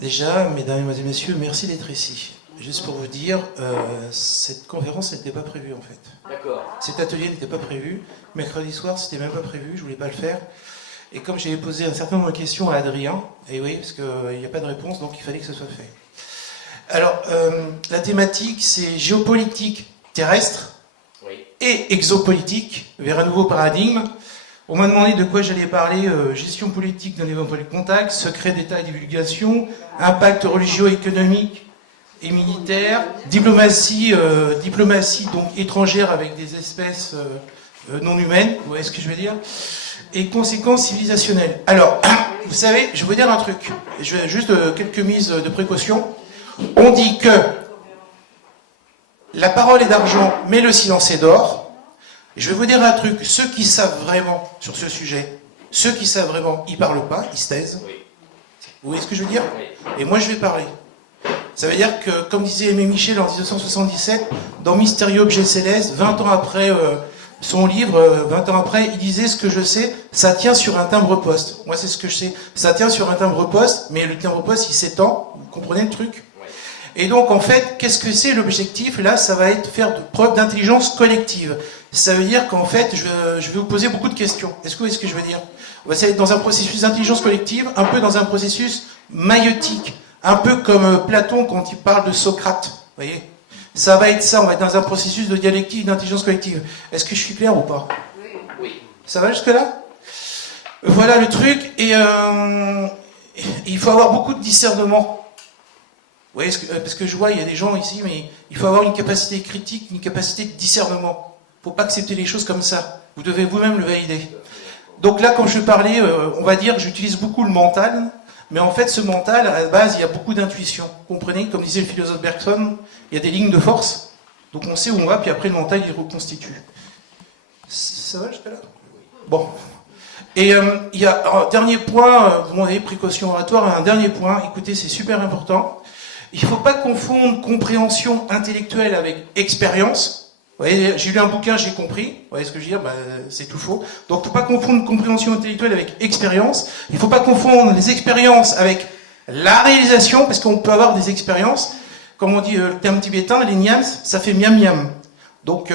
Déjà, mesdames et messieurs, merci d'être ici. Juste pour vous dire, cette conférence n'était pas prévue en fait. D'accord. Cet atelier n'était pas prévu. Mercredi soir, c'était même pas prévu, je voulais pas le faire. Et comme j'avais posé un certain nombre de questions à Adrien, et oui, parce qu'il n'y a pas de réponse, donc il fallait que ce soit fait. Alors, la thématique, c'est géopolitique terrestre et exopolitique, vers un nouveau paradigme. On m'a demandé de quoi j'allais parler, gestion politique d'un éventuel contact, secret d'État et divulgation, impact religieux-économique et militaire, diplomatie donc étrangère avec des espèces non humaines, vous voyez ce que je veux dire, et conséquences civilisationnelles. Alors, vous savez, je vais vous dire un truc, je vais juste quelques mises de précaution. On dit que la parole est d'argent, mais le silence est d'or. Je vais vous dire un truc, ceux qui savent vraiment sur ce sujet, ceux qui savent vraiment, ils parlent pas, ils se taisent. Vous voyez ce que je veux dire? Et moi je vais parler. Ça veut dire que, comme disait Aimé Michel en 1977, dans Mystérieux objet céleste, 20 ans après son livre, 20 ans après, il disait: ce que je sais, ça tient sur un timbre-poste. Moi c'est ce que je sais, ça tient sur un timbre-poste, mais le timbre-poste il s'étend, vous comprenez le truc? Et donc en fait, qu'est-ce que c'est l'objectif? Là, ça va être faire preuve d'intelligence collective. Ça veut dire qu'en fait, je vais vous poser beaucoup de questions. Est-ce que vous voyez ce que je veux dire? On va essayer dans un processus d'intelligence collective, un peu dans un processus maïeutique, un peu comme Platon quand il parle de Socrate. Vous voyez? Ça va être ça, on va être dans un processus de dialectique d'intelligence collective. Est-ce que je suis clair ou pas? Oui. Ça va jusque-là? Voilà le truc, et il faut avoir beaucoup de discernement. Vous voyez, parce que je vois, il y a des gens ici, mais il faut avoir une capacité critique, une capacité de discernement. Il ne faut pas accepter les choses comme ça. Vous devez vous-même le valider. Donc là, quand je parlais, on va dire, j'utilise beaucoup le mental, mais en fait, ce mental, à la base, il y a beaucoup d'intuition. Vous comprenez? Comme disait le philosophe Bergson, il y a des lignes de force, donc on sait où on va, puis après, le mental, il reconstitue. Ça va jusqu'à là? Bon. Et il y a un dernier point, vous m'avez précaution oratoire, un dernier point, écoutez, c'est super important. Il ne faut pas confondre compréhension intellectuelle avec expérience. Vous voyez, j'ai lu un bouquin, j'ai compris. Vous voyez ce que je veux dire? C'est tout faux. Donc, il ne faut pas confondre compréhension intellectuelle avec expérience. Il ne faut pas confondre les expériences avec la réalisation, parce qu'on peut avoir des expériences. Comme on dit le terme tibétain, les niams, ça fait miam miam. Donc,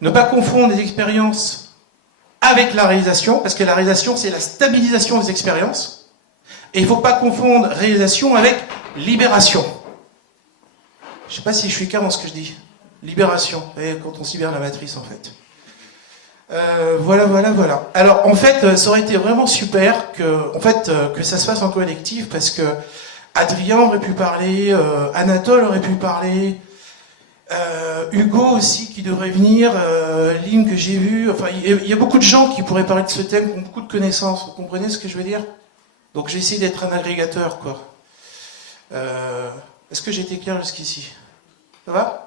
ne pas confondre les expériences avec la réalisation, parce que la réalisation, c'est la stabilisation des expériences. Et il ne faut pas confondre réalisation avec libération. Je ne sais pas si je suis clair dans ce que je dis. Libération, et quand on se libère la matrice en fait. Voilà. Alors en fait, ça aurait été vraiment super que ça se fasse en collectif, parce que Adrien aurait pu parler, Anatole aurait pu parler, Hugo aussi qui devrait venir, Lynn que j'ai vu, enfin il y a beaucoup de gens qui pourraient parler de ce thème, qui ont beaucoup de connaissances, vous comprenez ce que je veux dire? Donc j'ai essayé d'être un agrégateur, quoi. Est-ce que j'ai été clair jusqu'ici? Ça va?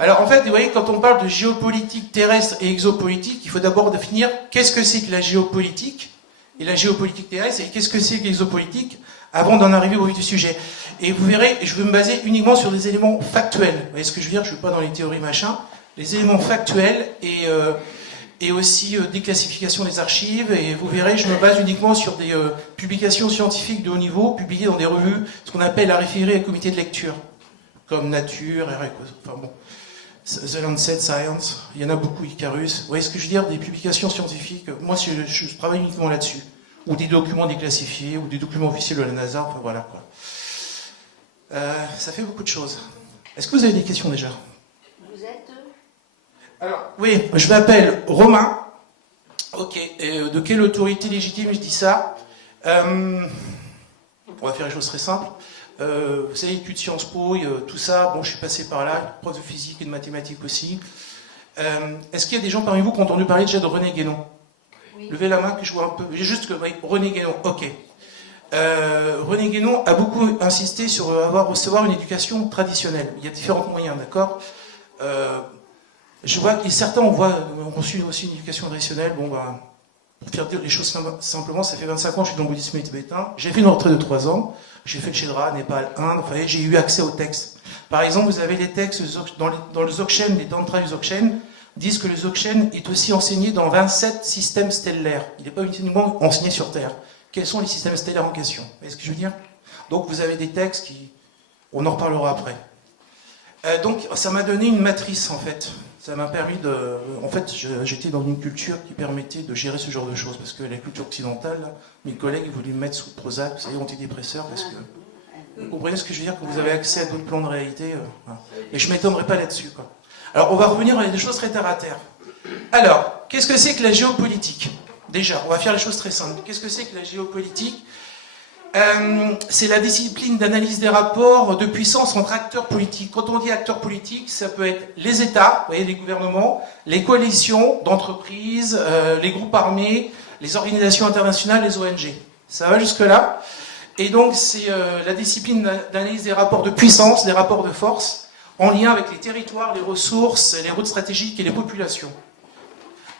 Alors en fait, vous voyez, quand on parle de géopolitique terrestre et exopolitique, il faut d'abord définir qu'est-ce que c'est que la géopolitique et la géopolitique terrestre, et qu'est-ce que c'est que l'exopolitique, avant d'en arriver au vif du sujet. Et vous verrez, je vais me baser uniquement sur des éléments factuels. Vous voyez ce que je veux dire? Je ne suis pas dans les théories machin. Les éléments factuels et aussi déclassification des archives, et vous verrez, je me base uniquement sur des publications scientifiques de haut niveau, publiées dans des revues, ce qu'on appelle à référer à comité de lecture, comme Nature, enfin bon, The Lancet Science, il y en a beaucoup, Icarus, vous voyez ce que je veux dire, des publications scientifiques, moi je travaille uniquement là-dessus, ou des documents déclassifiés, ou des documents officiels de la NASA, enfin voilà quoi. Ça fait beaucoup de choses. Est-ce que vous avez des questions déjà? Alors, oui, je m'appelle Romain. Ok, et de quelle autorité légitime je dis ça? On va faire les choses très simples. Vous savez, études Sciences Po, tout ça, bon, je suis passé par là, prof de physique et de mathématiques aussi. Est-ce qu'il y a des gens parmi vous qui ont entendu parler déjà de René Guénon? Oui. Levez la main que je vois un peu. J'ai juste que, oui, René Guénon, ok. René Guénon a beaucoup insisté sur recevoir une éducation traditionnelle. Il y a différents moyens, d'accord? Je vois que certains ont reçu aussi une éducation traditionnelle. Bon, bah, pour faire dire les choses simplement, ça fait 25 ans que je suis dans le bouddhisme tibétain. J'ai fait une retraite de 3 ans. J'ai fait le Shedra, Népal, Inde. Enfin, j'ai eu accès aux textes. Par exemple, vous avez les textes dans le Dzogchen, les tantras du Dzogchen disent que le Dzogchen est aussi enseigné dans 27 systèmes stellaires. Il n'est pas uniquement enseigné sur Terre. Quels sont les systèmes stellaires en question? Vous voyez ce que je veux dire? Donc vous avez des textes qui... On en reparlera après. Donc ça m'a donné une matrice en fait. Ça m'a permis de... En fait, j'étais dans une culture qui permettait de gérer ce genre de choses. Parce que la culture occidentale, là, mes collègues voulaient me mettre sous Prozac, vous savez, antidépresseur, parce que... Vous comprenez ce que je veux dire, que vous avez accès à d'autres plans de réalité. Voilà. Et je ne m'étonnerai pas là-dessus, quoi. Alors, on va revenir à des choses très terre à terre. Alors, qu'est-ce que c'est que la géopolitique? Déjà, on va faire les choses très simples. Qu'est-ce que c'est que la géopolitique? C'est la discipline d'analyse des rapports de puissance entre acteurs politiques. Quand on dit acteurs politiques, ça peut être les États, vous voyez, les gouvernements, les coalitions d'entreprises, les groupes armés, les organisations internationales, les ONG. Ça va jusque-là? Et donc, c'est la discipline d'analyse des rapports de puissance, des rapports de force, en lien avec les territoires, les ressources, les routes stratégiques et les populations.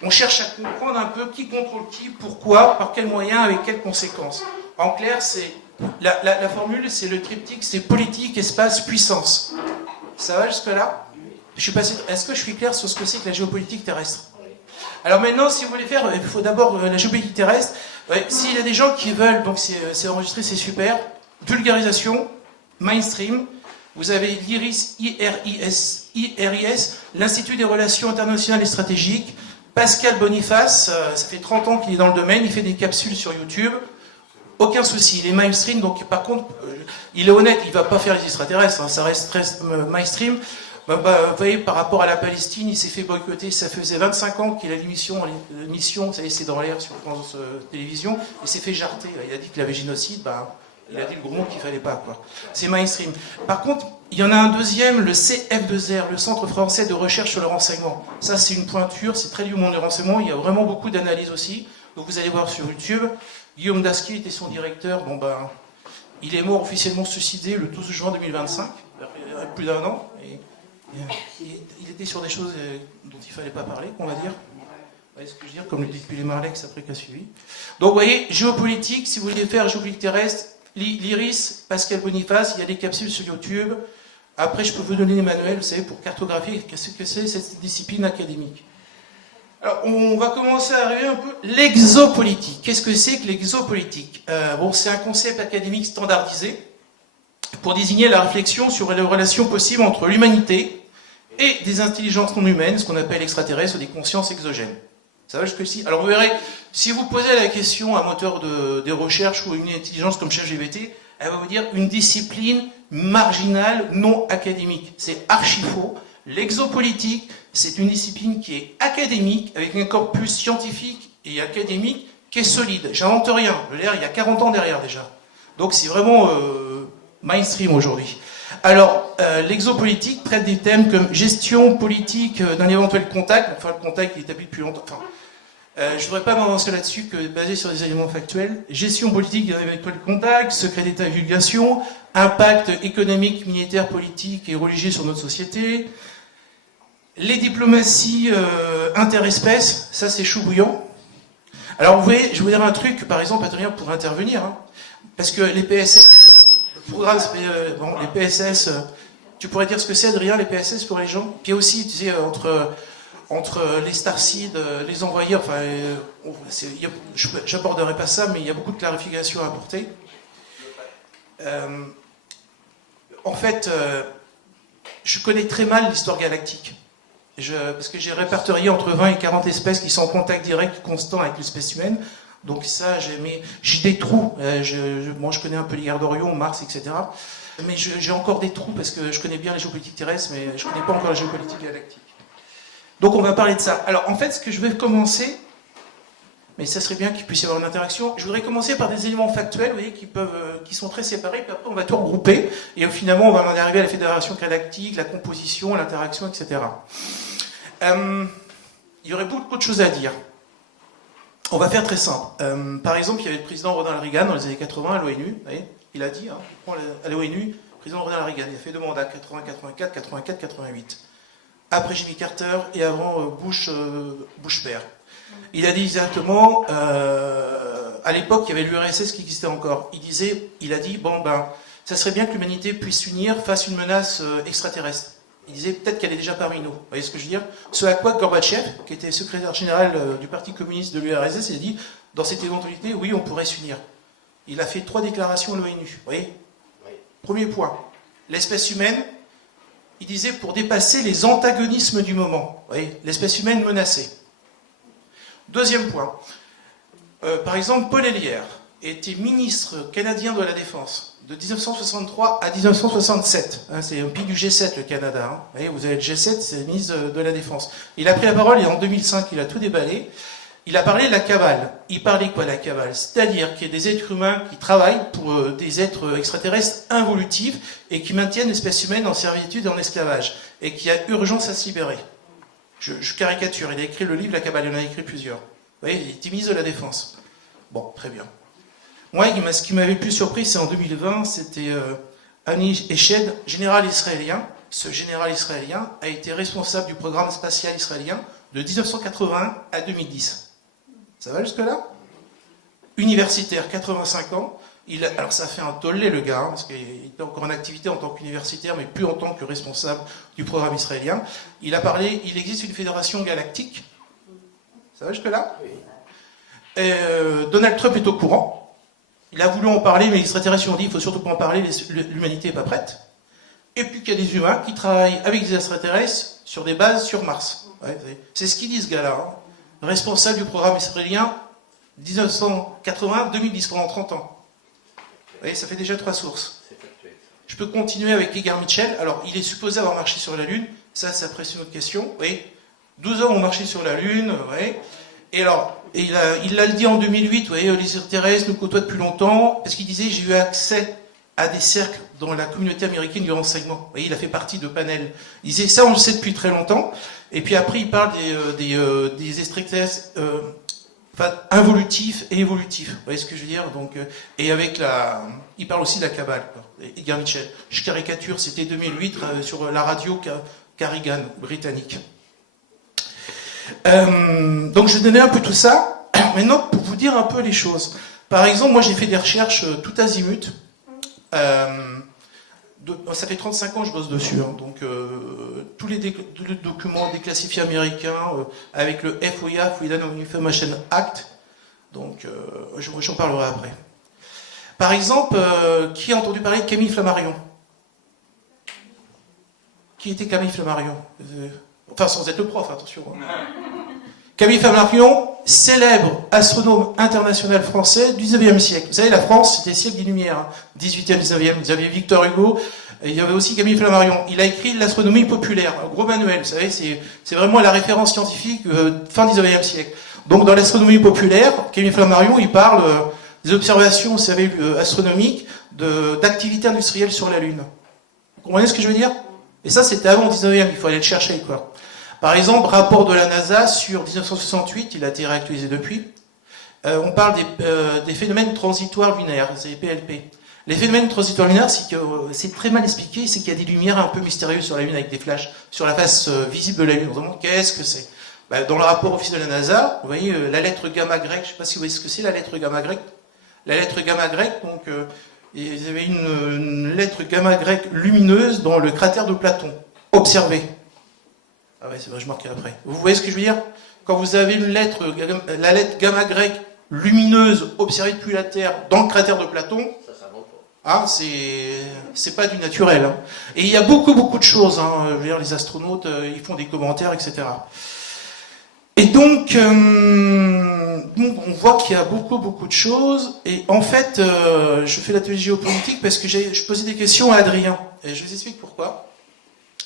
On cherche à comprendre un peu qui contrôle qui, pourquoi, par quels moyens, avec quelles conséquences. En clair, c'est la formule, c'est le triptyque, c'est politique, espace, puissance. Ça va jusque-là? Est-ce que je suis clair sur ce que c'est que la géopolitique terrestre? Alors maintenant, si vous voulez faire, il faut d'abord la géopolitique terrestre. S'il y a des gens qui veulent, donc c'est enregistré, c'est super. Vulgarisation, mainstream. Vous avez l'IRIS, IRIS, l'Institut des Relations Internationales et Stratégiques. Pascal Boniface, ça fait 30 ans qu'il est dans le domaine, il fait des capsules sur YouTube. Aucun souci, il est mainstream, donc par contre, il est honnête, il ne va pas faire les extraterrestres, hein, ça reste très mainstream. Vous voyez, par rapport à la Palestine, il s'est fait boycotter, ça faisait 25 ans qu'il a l'émission, vous savez, c'est dans l'air sur France Télévisions, il s'est fait jarter, il a dit qu'il avait génocide, il a dit le gros mot qu'il ne fallait pas, quoi. C'est mainstream. Par contre, il y en a un deuxième, le CF2R, le Centre français de recherche sur le renseignement. Ça, c'est une pointure, c'est très lié au monde du renseignement, il y a vraiment beaucoup d'analyses aussi, donc vous allez voir sur YouTube. Guillaume Dasquier était son directeur, il est mort officiellement suicidé le 12 juin 2025, il y a plus d'un an, et il était sur des choses dont il ne fallait pas parler, on va dire. Vous voyez ce que je veux dire, comme le dit depuis les Marlex après qu'a suivi. Donc vous voyez, géopolitique, si vous voulez faire géopolitique terrestre, l'IRIS, Pascal Boniface, il y a des capsules sur YouTube. Après, je peux vous donner les manuels, vous savez, pour cartographier qu'est-ce que c'est cette discipline académique. Alors, on va commencer à arriver un peu l'exopolitique. Qu'est-ce que c'est que l'exopolitique? C'est un concept académique standardisé pour désigner la réflexion sur les relations possibles entre l'humanité et des intelligences non humaines, ce qu'on appelle extraterrestres ou des consciences exogènes. Ça va jusqu'ici? Alors vous verrez, si vous posez la question à un moteur de recherche ou une intelligence comme ChatGPT, elle va vous dire une discipline marginale non académique. C'est archi faux. L'exopolitique, c'est une discipline qui est académique, avec un corpus scientifique et académique qui est solide. J'invente rien. Il y a 40 ans derrière déjà. Donc c'est vraiment mainstream aujourd'hui. Alors, l'exopolitique traite des thèmes comme gestion politique d'un éventuel contact. Enfin, le contact, il est établi depuis longtemps. Enfin, je ne voudrais pas m'avancer là-dessus, basé sur des éléments factuels. Gestion politique d'un éventuel contact, secret d'état et divulgation, impact économique, militaire, politique et religieux sur notre société. Les diplomaties interespèces, ça c'est chou bouillant. Alors, vous voyez, je vais vous dire un truc, par exemple, Adrien pourrait intervenir, hein, parce que les PSS... les PSS, tu pourrais dire ce que c'est, Adrien, les PSS pour les gens? Puis aussi, tu sais, entre les Starseed, les envoyés, enfin, j'aborderai pas ça, mais il y a beaucoup de clarifications à apporter. En fait, je connais très mal l'histoire galactique. Parce que j'ai répertorié entre 20 et 40 espèces qui sont en contact direct constant avec l'espèce humaine. Donc ça, j'ai des trous. Moi, je connais un peu les guerres d'Orion, Mars, etc. Mais j'ai encore des trous parce que je connais bien la géopolitique terrestre, mais je ne connais pas encore la géopolitique galactique. Donc on va parler de ça. Alors en fait, ce que je vais commencer, mais ça serait bien qu'il puisse y avoir une interaction, je voudrais commencer par des éléments factuels, vous voyez, qui sont très séparés, puis après on va tout regrouper, et finalement on va en arriver à la fédération galactique, la composition, l'interaction, etc. Il y aurait beaucoup de choses à dire. On va faire très simple. Par exemple, il y avait le président Ronald Reagan dans les années 80 à l'ONU. Il a dit, à l'ONU, le président Ronald Reagan, il a fait 2 mandats, 80, 84, 84, 88. Après Jimmy Carter et avant Bush père. Il a dit exactement, à l'époque, il y avait l'URSS qui existait encore. Il a dit, ça serait bien que l'humanité puisse s'unir face à une menace extraterrestre. Il disait peut-être qu'elle est déjà parmi nous. Vous voyez ce que je veux dire? Ce à quoi Gorbatchev, qui était secrétaire général du Parti communiste de l'URSS, il a dit, dans cette éventualité, oui, on pourrait s'unir. Il a fait 3 déclarations à l'ONU. Vous voyez? Premier point, l'espèce humaine, il disait pour dépasser les antagonismes du moment. Vous voyez, l'espèce humaine menacée. Deuxième point, par exemple, Paul Hellyer était ministre canadien de la Défense de 1963 à 1967. Hein, c'est un pays du G7, le Canada. Hein. Vous voyez, vous avez le G7, c'est le ministre de la Défense. Il a pris la parole et en 2005, il a tout déballé. Il a parlé de la cabale. Il parlait quoi, la cabale? C'est-à-dire qu'il y a des êtres humains qui travaillent pour des êtres extraterrestres involutifs et qui maintiennent l'espèce humaine en servitude et en esclavage. Et qu'il y a urgence à se libérer. Je caricature. Il a écrit le livre La cabale. Il en a écrit plusieurs. Vous voyez, il était ministre de la Défense. Bon, très bien. Moi, ce qui m'avait le plus surpris, c'est en 2020, c'était Ani Eshed, général israélien. Ce général israélien a été responsable du programme spatial israélien de 1980 à 2010. Ça va jusque-là? Universitaire, 85 ans. Alors ça fait un tollé le gars, hein, parce qu'il était encore en activité en tant qu'universitaire, mais plus en tant que responsable du programme israélien. Il a parlé, il existe une fédération galactique. Ça va jusque-là? Oui. Donald Trump est au courant. Il a voulu en parler, mais les extraterrestres ont dit il ne faut surtout pas en parler, l'humanité n'est pas prête. Et puis qu'il y a des humains qui travaillent avec des extraterrestres sur des bases sur Mars. Ouais, c'est ce qu'il dit ce gars-là. Hein. Responsable du programme israélien 1980-2010, pendant 30 ans. Vous voyez, ça fait déjà 3 sources. Je peux continuer avec Edgar Mitchell. Alors, il est supposé avoir marché sur la Lune. Ça après, c'est une autre question. Vous voyez, 12 hommes ont marché sur la Lune. Vous voyez. Et alors, il l'a dit en 2008, vous voyez, les extraterrestres nous côtoient depuis longtemps, parce qu'il disait, j'ai eu accès à des cercles dans la communauté américaine du renseignement. Vous voyez, il a fait partie de panels. Il disait, ça, on le sait depuis très longtemps. Et puis après, il parle des extraterrestres involutifs et évolutifs. Vous voyez ce que je veux dire? Donc, et avec il parle aussi de la cabale. Edgar Mitchell. Je caricature, c'était 2008 sur la radio Carrigan, britannique. Donc je donnais un peu tout ça. Maintenant, pour vous dire un peu les choses. Par exemple, moi j'ai fait des recherches tout azimut. Ça fait 35 ans que je bosse dessus. Hein, donc tous les documents déclassifiés américains avec le FOIA, Freedom of Information Act. Donc j'en parlerai après. Par exemple, qui a entendu parler de Camille Flammarion? Qui était Camille Flammarion? Enfin, sans être le prof, attention. Hein. Camille Flammarion, célèbre astronome international français du 19e siècle. Vous savez, la France, c'était le siècle des Lumières. Hein. 18e, 19e, vous aviez Victor Hugo, et il y avait aussi Camille Flammarion. Il a écrit l'astronomie populaire, un gros manuel, vous savez, c'est vraiment la référence scientifique fin 19e siècle. Donc, dans l'astronomie populaire, Camille Flammarion, il parle des observations, vous savez, astronomiques, d'activités industrielles sur la Lune. Vous comprenez ce que je veux dire? Et ça, c'était avant le 19e, il faut aller le chercher, quoi. Par exemple, rapport de la NASA sur 1968, il a été réactualisé depuis. On parle des phénomènes transitoires lunaires, c'est les PLP. Les phénomènes transitoires lunaires, c'est très mal expliqué, c'est qu'il y a des lumières un peu mystérieuses sur la Lune avec des flashs sur la face visible de la Lune. On se demande qu'est-ce que c'est? Dans le rapport officiel de la NASA, vous voyez la lettre gamma grecque, je ne sais pas si vous voyez ce que c'est la lettre gamma grecque. La lettre gamma grecque, donc, il y avait une lettre gamma grecque lumineuse dans le cratère de Platon. Observez. Ah ouais, c'est vrai, je marquais après. Vous voyez ce que je veux dire? Quand vous avez la lettre gamma grecque lumineuse observée depuis la Terre dans le cratère de Platon, hein, c'est pas du naturel. Hein. Et il y a beaucoup de choses. Hein. Je veux dire, les astronautes, ils font des commentaires, etc. Et donc on voit qu'il y a beaucoup de choses. Et en fait, je fais l'atelier géopolitique parce que je posais des questions à Adrien. Et je vous explique pourquoi.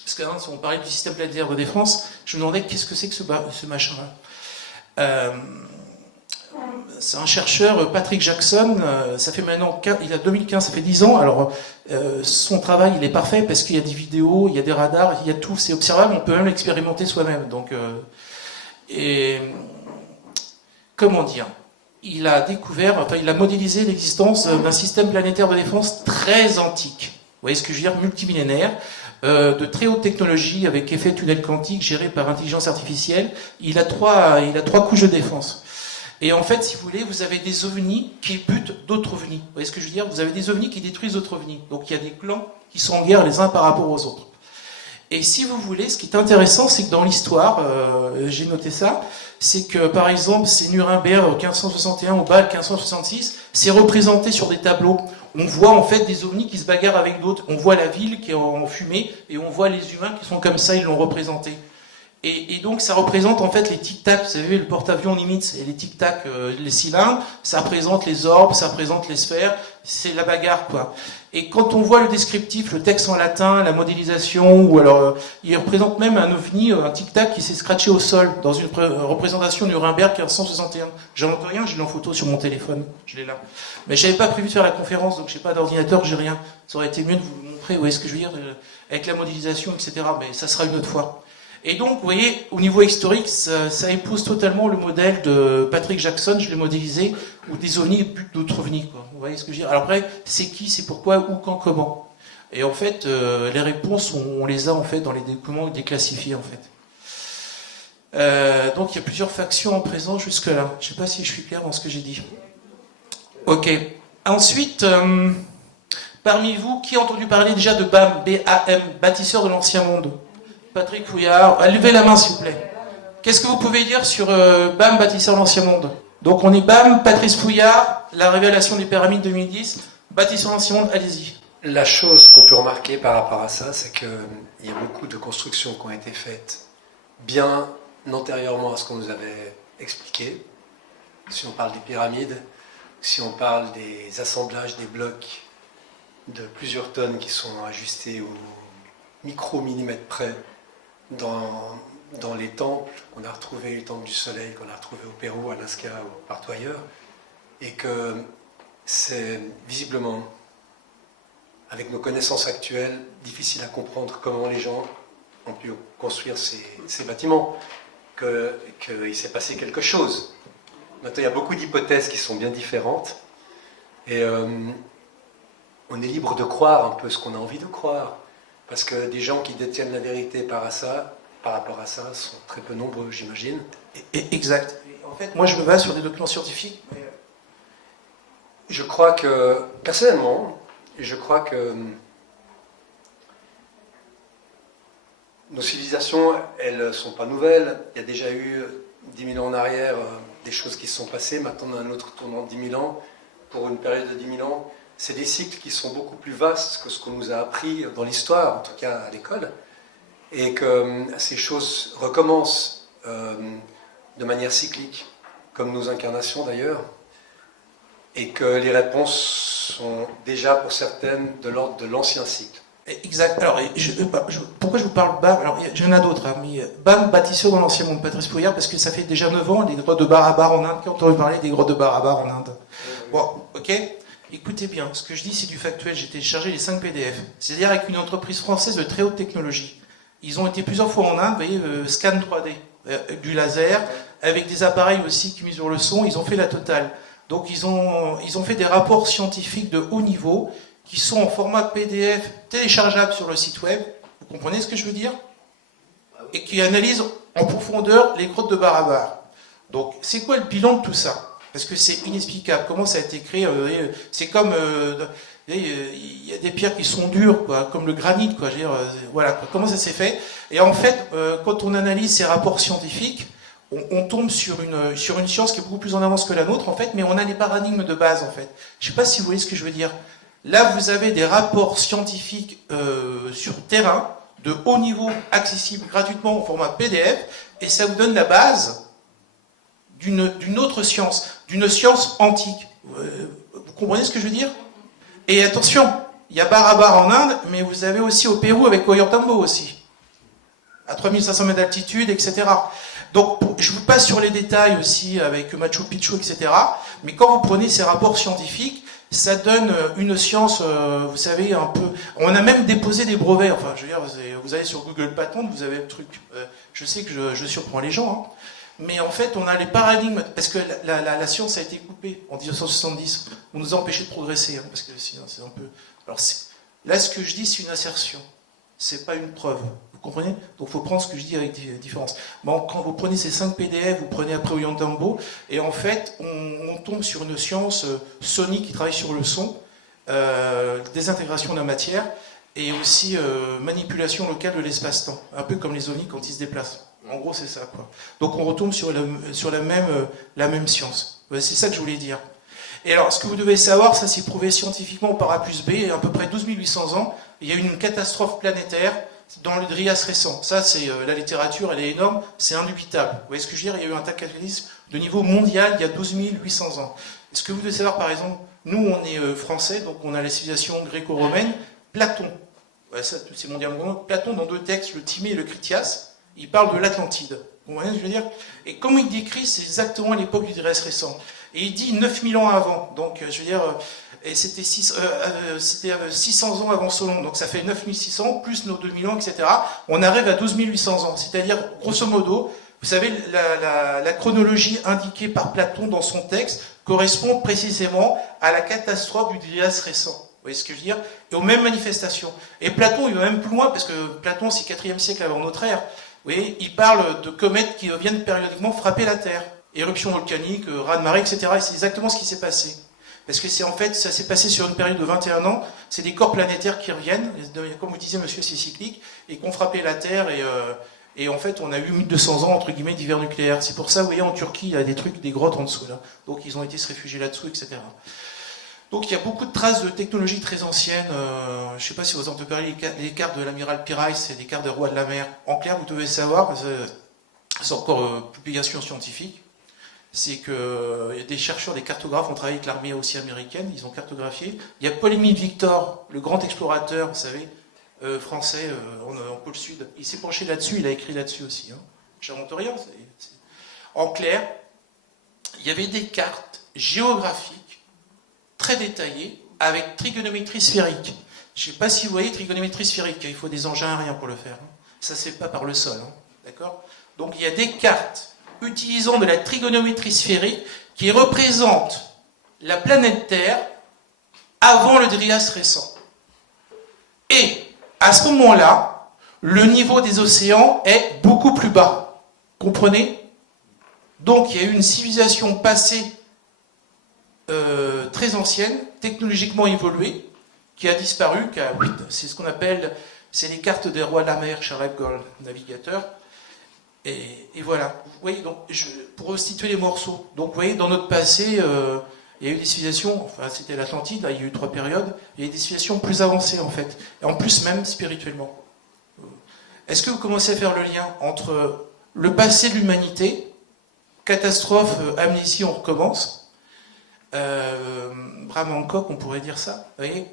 Parce qu'avant, si on parlait du système planétaire de défense, je me demandais qu'est-ce que c'est que ce machin-là. C'est un chercheur, Patrick Jackson, ça fait maintenant, il a 2015, ça fait 10 ans. Alors, son travail, il est parfait parce qu'il y a des vidéos, il y a des radars, il y a tout, c'est observable, on peut même l'expérimenter soi-même. Donc, comment dire? Il a modélisé l'existence d'un système planétaire de défense très antique. Vous voyez ce que je veux dire? Multimillénaire. De très haute technologie avec effet tunnel quantique géré par intelligence artificielle. Il a trois couches de défense. Et en fait, si vous voulez, vous avez des ovnis qui butent d'autres ovnis. Vous voyez ce que je veux dire? Vous avez des ovnis qui détruisent d'autres ovnis. Donc il y a des clans qui sont en guerre les uns par rapport aux autres. Et si vous voulez, ce qui est intéressant, c'est que dans l'histoire, j'ai noté ça, c'est que par exemple, c'est Nuremberg 1561 ou Bâle 1566, c'est représenté sur des tableaux. on voit en fait des ovnis qui se bagarrent avec d'autres. On voit la ville qui est en fumée et on voit les humains qui sont comme ça, ils l'ont représenté. Et donc ça représente en fait les tic-tac, vous savez le porte-avions limite, et les tic-tac, les cylindres, ça représente les orbes, ça représente les sphères, c'est la bagarre quoi. Et quand on voit le descriptif, le texte en latin, la modélisation, ou alors il représente même un ovni, un tic-tac qui s'est scratché au sol dans une représentation Nuremberg 1561. J'en entends rien, j'ai l'en photo sur mon téléphone, je l'ai là. Mais j'avais pas prévu de faire la conférence, donc j'ai pas d'ordinateur, j'ai rien. Ça aurait été mieux de vous montrer, vous voyez ce que je veux dire, avec la modélisation, etc. Mais ça sera une autre fois. Et donc, vous voyez, au niveau historique, ça épouse totalement le modèle de Patrick Jackson, je l'ai modélisé, ou des ovnis d'autres ovnis, quoi. Vous voyez ce que je veux dire? Alors après, c'est qui, c'est pourquoi, où, quand, comment. Et en fait, les réponses, on les a en fait dans les documents déclassifiés, en fait. Donc, il y a plusieurs factions en présence jusque-là. Je ne sais pas si je suis clair dans ce que j'ai dit. Ok. Ensuite, parmi vous, qui a entendu parler déjà de BAM, B-A-M, bâtisseur de l'Ancien Monde? Patrick Fouillard, levez la main s'il vous plaît. Qu'est-ce que vous pouvez dire sur BAM, bâtisseur de l'Ancien Monde? Donc on est BAM, Patrice Fouillard, la révélation des pyramides 2010, bâtisseur de l'Ancien Monde, allez-y. La chose qu'on peut remarquer par rapport à ça, c'est qu'il y a beaucoup de constructions qui ont été faites bien antérieurement à ce qu'on nous avait expliqué. Si on parle des pyramides, si on parle des assemblages des blocs de plusieurs tonnes qui sont ajustés au micro-millimètre près dans les temples, on a retrouvé le temple du soleil, qu'on a retrouvé au Pérou, à Nazca ou partout ailleurs, et que c'est visiblement, avec nos connaissances actuelles, difficile à comprendre comment les gens ont pu construire ces bâtiments, qu'il s'est passé quelque chose. Maintenant, il y a beaucoup d'hypothèses qui sont bien différentes, et on est libre de croire un peu ce qu'on a envie de croire, parce que des gens qui détiennent la vérité par rapport à ça sont très peu nombreux, j'imagine. Exact. En fait, moi je me base sur des documents scientifiques. Je crois que, personnellement, je crois que nos civilisations, elles ne sont pas nouvelles. Il y a déjà eu 10 000 ans en arrière des choses qui se sont passées. Maintenant, on a un autre tournant de 10 000 ans. Pour une période de 10 000 ans, c'est des cycles qui sont beaucoup plus vastes que ce qu'on nous a appris dans l'histoire, en tout cas à l'école. Et que ces choses recommencent de manière cyclique, comme nos incarnations d'ailleurs. Et que les réponses sont déjà, pour certaines, de l'ordre de l'ancien cycle. Exact. Alors, pourquoi je vous parle BAM? Alors, il y en a d'autres, hein, mais BAM, bâtisseur dans l'Ancien Monde, Patrice Fouillard, parce que ça fait déjà 9 ans, les grottes de Barabar en Inde. Qui ont entendu parler des grottes de Barabar en Inde? Bon, ok. Écoutez bien, ce que je dis, c'est du factuel. J'ai téléchargé les 5 PDF. C'est-à-dire avec une entreprise française de très haute technologie. Ils ont été plusieurs fois en Inde, vous voyez, scan 3D, du laser, avec des appareils aussi qui mesurent le son. Ils ont fait la totale. Donc ils ont fait des rapports scientifiques de haut niveau qui sont en format PDF téléchargeable sur le site web. Vous comprenez ce que je veux dire? Et qui analysent en profondeur les grottes de Barabar. Donc c'est quoi le bilan de tout ça? Parce que c'est inexplicable. Comment ça a été créé? C'est comme il y a des pierres qui sont dures, quoi, comme le granit, quoi. Je veux dire, voilà. Quoi. Comment ça s'est fait? Et en fait, quand on analyse ces rapports scientifiques, on tombe sur une science qui est beaucoup plus en avance que la nôtre, en fait, mais on a les paradigmes de base, en fait. Je ne sais pas si vous voyez ce que je veux dire. Là, vous avez des rapports scientifiques sur terrain, de haut niveau, accessibles gratuitement en format PDF, et ça vous donne la base d'une autre science, d'une science antique. Vous comprenez ce que je veux dire? Et attention, il y a Barabar en Inde, mais vous avez aussi au Pérou avec Ollantaytambo aussi, à 3500 mètres d'altitude, etc. Donc, je vous passe sur les détails aussi avec Machu Picchu, etc. Mais quand vous prenez ces rapports scientifiques, ça donne une science, vous savez, un peu... On a même déposé des brevets. Enfin, je veux dire, vous allez sur Google Patent, vous avez le truc... je sais que je surprends les gens, hein. Mais en fait, on a les paradigmes... Parce que la science a été coupée en 1970. On nous a empêchés de progresser, hein, parce que sinon, c'est un peu... Alors, là, ce que je dis, c'est une assertion. C'est pas une preuve. Vous comprenez? Donc il faut prendre ce que je dis avec différence. Bon, quand vous prenez ces 5 PDF, vous prenez après Ollantaytambo, et en fait, on tombe sur une science sonique qui travaille sur le son, désintégration de la matière, et aussi manipulation locale de l'espace-temps. Un peu comme les ovnis quand ils se déplacent. En gros, c'est ça, quoi. Donc on retombe sur la même science. C'est ça que je voulais dire. Et alors, ce que vous devez savoir, ça c'est prouvé scientifiquement par A plus B, il y a à peu près 12 800 ans, il y a eu une catastrophe planétaire dans le Drias récent. Ça, c'est la littérature, elle est énorme, c'est indubitable. Vous voyez ce que je veux dire? Il y a eu un cataclysme de niveau mondial il y a 12 800 ans. Ce que vous devez savoir, par exemple, nous, on est français, donc on a la civilisation gréco-romaine. Platon, ouais, ça c'est mondialement. Platon, dans 2 textes, le Timée et le Critias, il parle de l'Atlantide. Vous voyez ce que je veux dire? Et comme il décrit, c'est exactement à l'époque du Drias récent. Et il dit 9000 ans avant. Donc, je veux dire, et c'était 600 ans avant Solon. Donc, ça fait 9600 plus nos 2000 ans, etc. On arrive à 12 800 ans. C'est-à-dire, grosso modo, vous savez, la chronologie indiquée par Platon dans son texte correspond précisément à la catastrophe du Drias récent. Vous voyez ce que je veux dire? Et aux mêmes manifestations. Et Platon, il va même plus loin, parce que Platon, c'est 4e siècle avant notre ère. Vous voyez, il parle de comètes qui viennent périodiquement frapper la Terre. Éruption volcanique, raz-de-marée, etc. Et c'est exactement ce qui s'est passé. Parce que c'est en fait, ça s'est passé sur une période de 21 ans. C'est des corps planétaires qui reviennent. Comme vous disiez, monsieur, c'est cyclique. Et qui ont frappé la Terre. Et en fait, on a eu 1200 ans, entre guillemets, d'hiver nucléaire. C'est pour ça, vous voyez, en Turquie, il y a des trucs, des grottes en dessous, là. Donc, ils ont été se réfugier là-dessous, etc. Donc, il y a beaucoup de traces de technologies très anciennes. Je ne sais pas si vous entendez parler les cartes de l'amiral Pyrrhus, c'est des cartes des rois de la mer. En clair, vous devez savoir, c'est encore publication scientifique, c'est que y a des chercheurs, des cartographes ont travaillé avec l'armée aussi américaine, ils ont cartographié. Il y a Paul-Émile Victor, le grand explorateur, vous savez, français en pôle sud. Il s'est penché là-dessus, il a écrit là-dessus aussi. Hein. J'invente rien. En clair, il y avait des cartes géographiques très détaillées avec trigonométrie sphérique. Je ne sais pas si vous voyez trigonométrie sphérique, il faut des engins aériens pour le faire. Hein. Ça, c'est pas par le sol. Hein. D'accord? Donc il y a des cartes utilisant de la trigonométrie sphérique qui représente la planète Terre avant le Drias récent. Et à ce moment-là, le niveau des océans est beaucoup plus bas. Comprenez? Donc il y a eu une civilisation passée très ancienne, technologiquement évoluée, qui a disparu, c'est ce qu'on appelle, c'est les cartes des rois de la mer, Charles Gold, navigateur. Et voilà. Vous voyez, donc, pour restituer les morceaux. Donc, vous voyez, dans notre passé, il y a eu des civilisations, enfin, c'était l'Atlantide, là, il y a eu 3 périodes, il y a eu des civilisations plus avancées, en fait. Et en plus, même spirituellement. Est-ce que vous commencez à faire le lien entre le passé de l'humanité, catastrophe, amnésie, on recommence, Bram Hancock, on pourrait dire ça, vous voyez,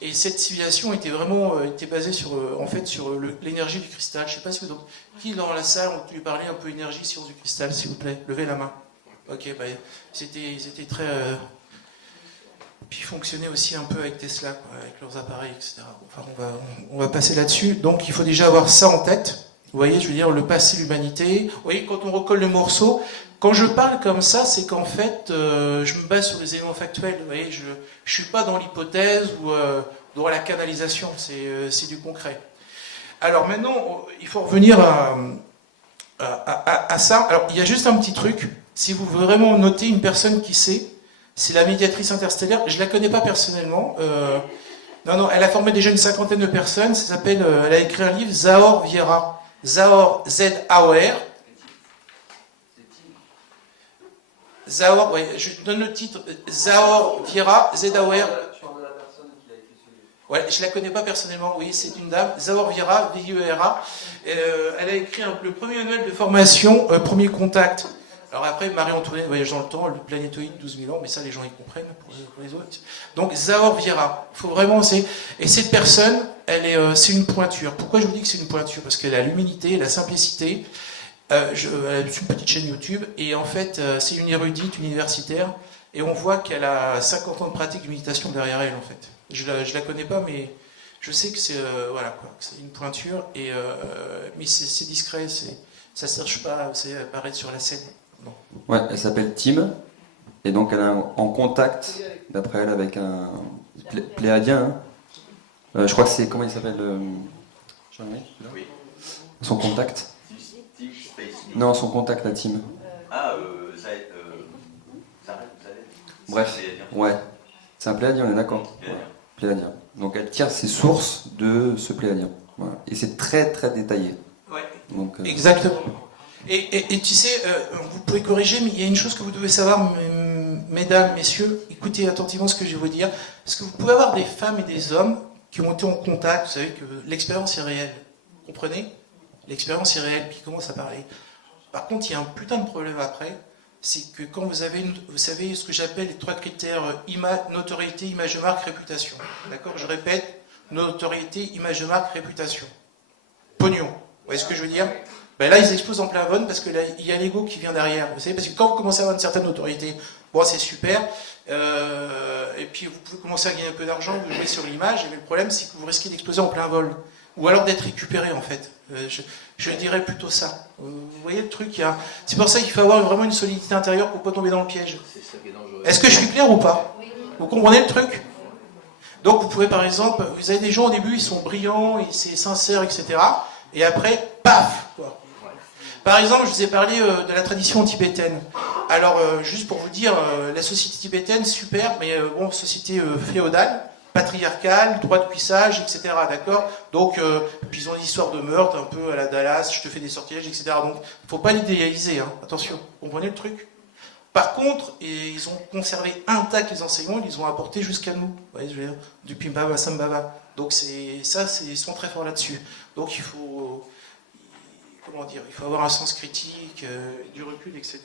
et cette civilisation était vraiment basée sur, en fait, sur l'énergie du cristal. Je ne sais pas si vous... Qui dans la salle ont pu parler un peu énergie, science du cristal, s'il vous plaît? Levez la main. Ok, bah, c'était très... Puis ils fonctionnaient aussi un peu avec Tesla, quoi, avec leurs appareils, etc. Enfin, on va passer là-dessus. Donc il faut déjà avoir ça en tête. Vous voyez, je veux dire, le passé, l'humanité. Vous voyez, quand on recolle le morceau, quand je parle comme ça, c'est qu'en fait, je me base sur des éléments factuels. Vous voyez, je ne suis pas dans l'hypothèse ou dans la canalisation, c'est du concret. Alors maintenant, il faut revenir à ça. Alors, il y a juste un petit truc. Si vous voulez vraiment noter une personne qui sait, c'est la médiatrice interstellaire. Je ne la connais pas personnellement. Non, elle a formé déjà une 50aine de personnes. Ça s'appelle, elle a écrit un livre, Zahor Vieira. Zahor, Z-A-O-R. Zahor, ouais, je donne le titre. Zahor Vieira, Z-A-O-R. Ouais, je ne la connais pas personnellement, oui, c'est une dame, Zahor Vieira, V-I-E-R-A. Elle a écrit le premier manuel de formation, Premier Contact. Alors après, Marie-Antoinette, Voyage dans le temps, le planétoïde, 12 000 ans, mais ça, les gens, ils comprennent pour les autres. Donc, Zahor Vieira, il faut vraiment... Et cette personne, c'est une pointure. Pourquoi je vous dis que c'est une pointure? Parce qu'elle a l'humilité, la simplicité. Elle a une petite chaîne YouTube, et en fait, c'est une érudite universitaire, et on voit qu'elle a 50 ans de pratique de méditation derrière elle, en fait. Je la connais pas, mais je sais que c'est voilà quoi, que c'est une pointure, mais c'est discret, ça ne cherche pas à apparaître sur la scène. Non. Ouais, elle s'appelle Tim, et donc elle est en contact, d'après elle, avec un pléadien. Hein. Je crois que c'est, comment il s'appelle Jean-Louis Oui. Son contact. Non, son contact, la Tim. Bref, ouais. C'est un pléadien, on est d'accord. Pléadien. Donc elle tire ses sources de ce pléadien. Voilà. Et c'est très très détaillé. Ouais. Donc, exactement. Et tu sais, vous pouvez corriger, mais il y a une chose que vous devez savoir, mesdames, messieurs, écoutez attentivement ce que je vais vous dire, parce que vous pouvez avoir des femmes et des hommes qui ont été en contact, vous savez que l'expérience est réelle, vous comprenez? L'expérience est réelle, puis ils commencent à parler. Par contre, il y a un putain de problème après, c'est que quand vous avez, vous savez, ce que j'appelle les 3 critères, notoriété, image de marque, réputation. D'accord? Je répète, notoriété, image de marque, réputation. Pognon. Vous voyez ce que je veux dire? Ben là, ils explosent en plein vol parce que là, il y a l'ego qui vient derrière. Vous savez, parce que quand vous commencez à avoir une certaine notoriété, bon, c'est super. Et puis, vous pouvez commencer à gagner un peu d'argent, vous jouez sur l'image. Et le problème, c'est que vous risquez d'exploser en plein vol. Ou alors d'être récupéré, en fait. Je dirais plutôt ça. Vous voyez le truc, c'est pour ça qu'il faut avoir vraiment une solidité intérieure pour ne pas tomber dans le piège. Est-ce que je suis clair ou pas? Vous comprenez le truc? Donc, vous pouvez, par exemple, vous avez des gens au début, ils sont brillants, c'est sincère, etc. Et après, paf, quoi. Par exemple, je vous ai parlé de la tradition tibétaine. Alors, juste pour vous dire, la société tibétaine, super, mais bon, société féodale, patriarcale, droit de cuissage, etc. D'accord? Donc, puis ils ont des histoires de meurtre, un peu à la Dallas, je te fais des sortilèges, etc. Donc, faut pas l'idéaliser, hein. Attention, vous comprenez le truc? Par contre, ils ont conservé intacts les enseignements, ils les ont apportés jusqu'à nous. Vous voyez, je veux dire, du Pimbaba Sambhava. Donc, ils sont très forts là-dessus. Donc, il faut... Comment dire, il faut avoir un sens critique, du recul, etc.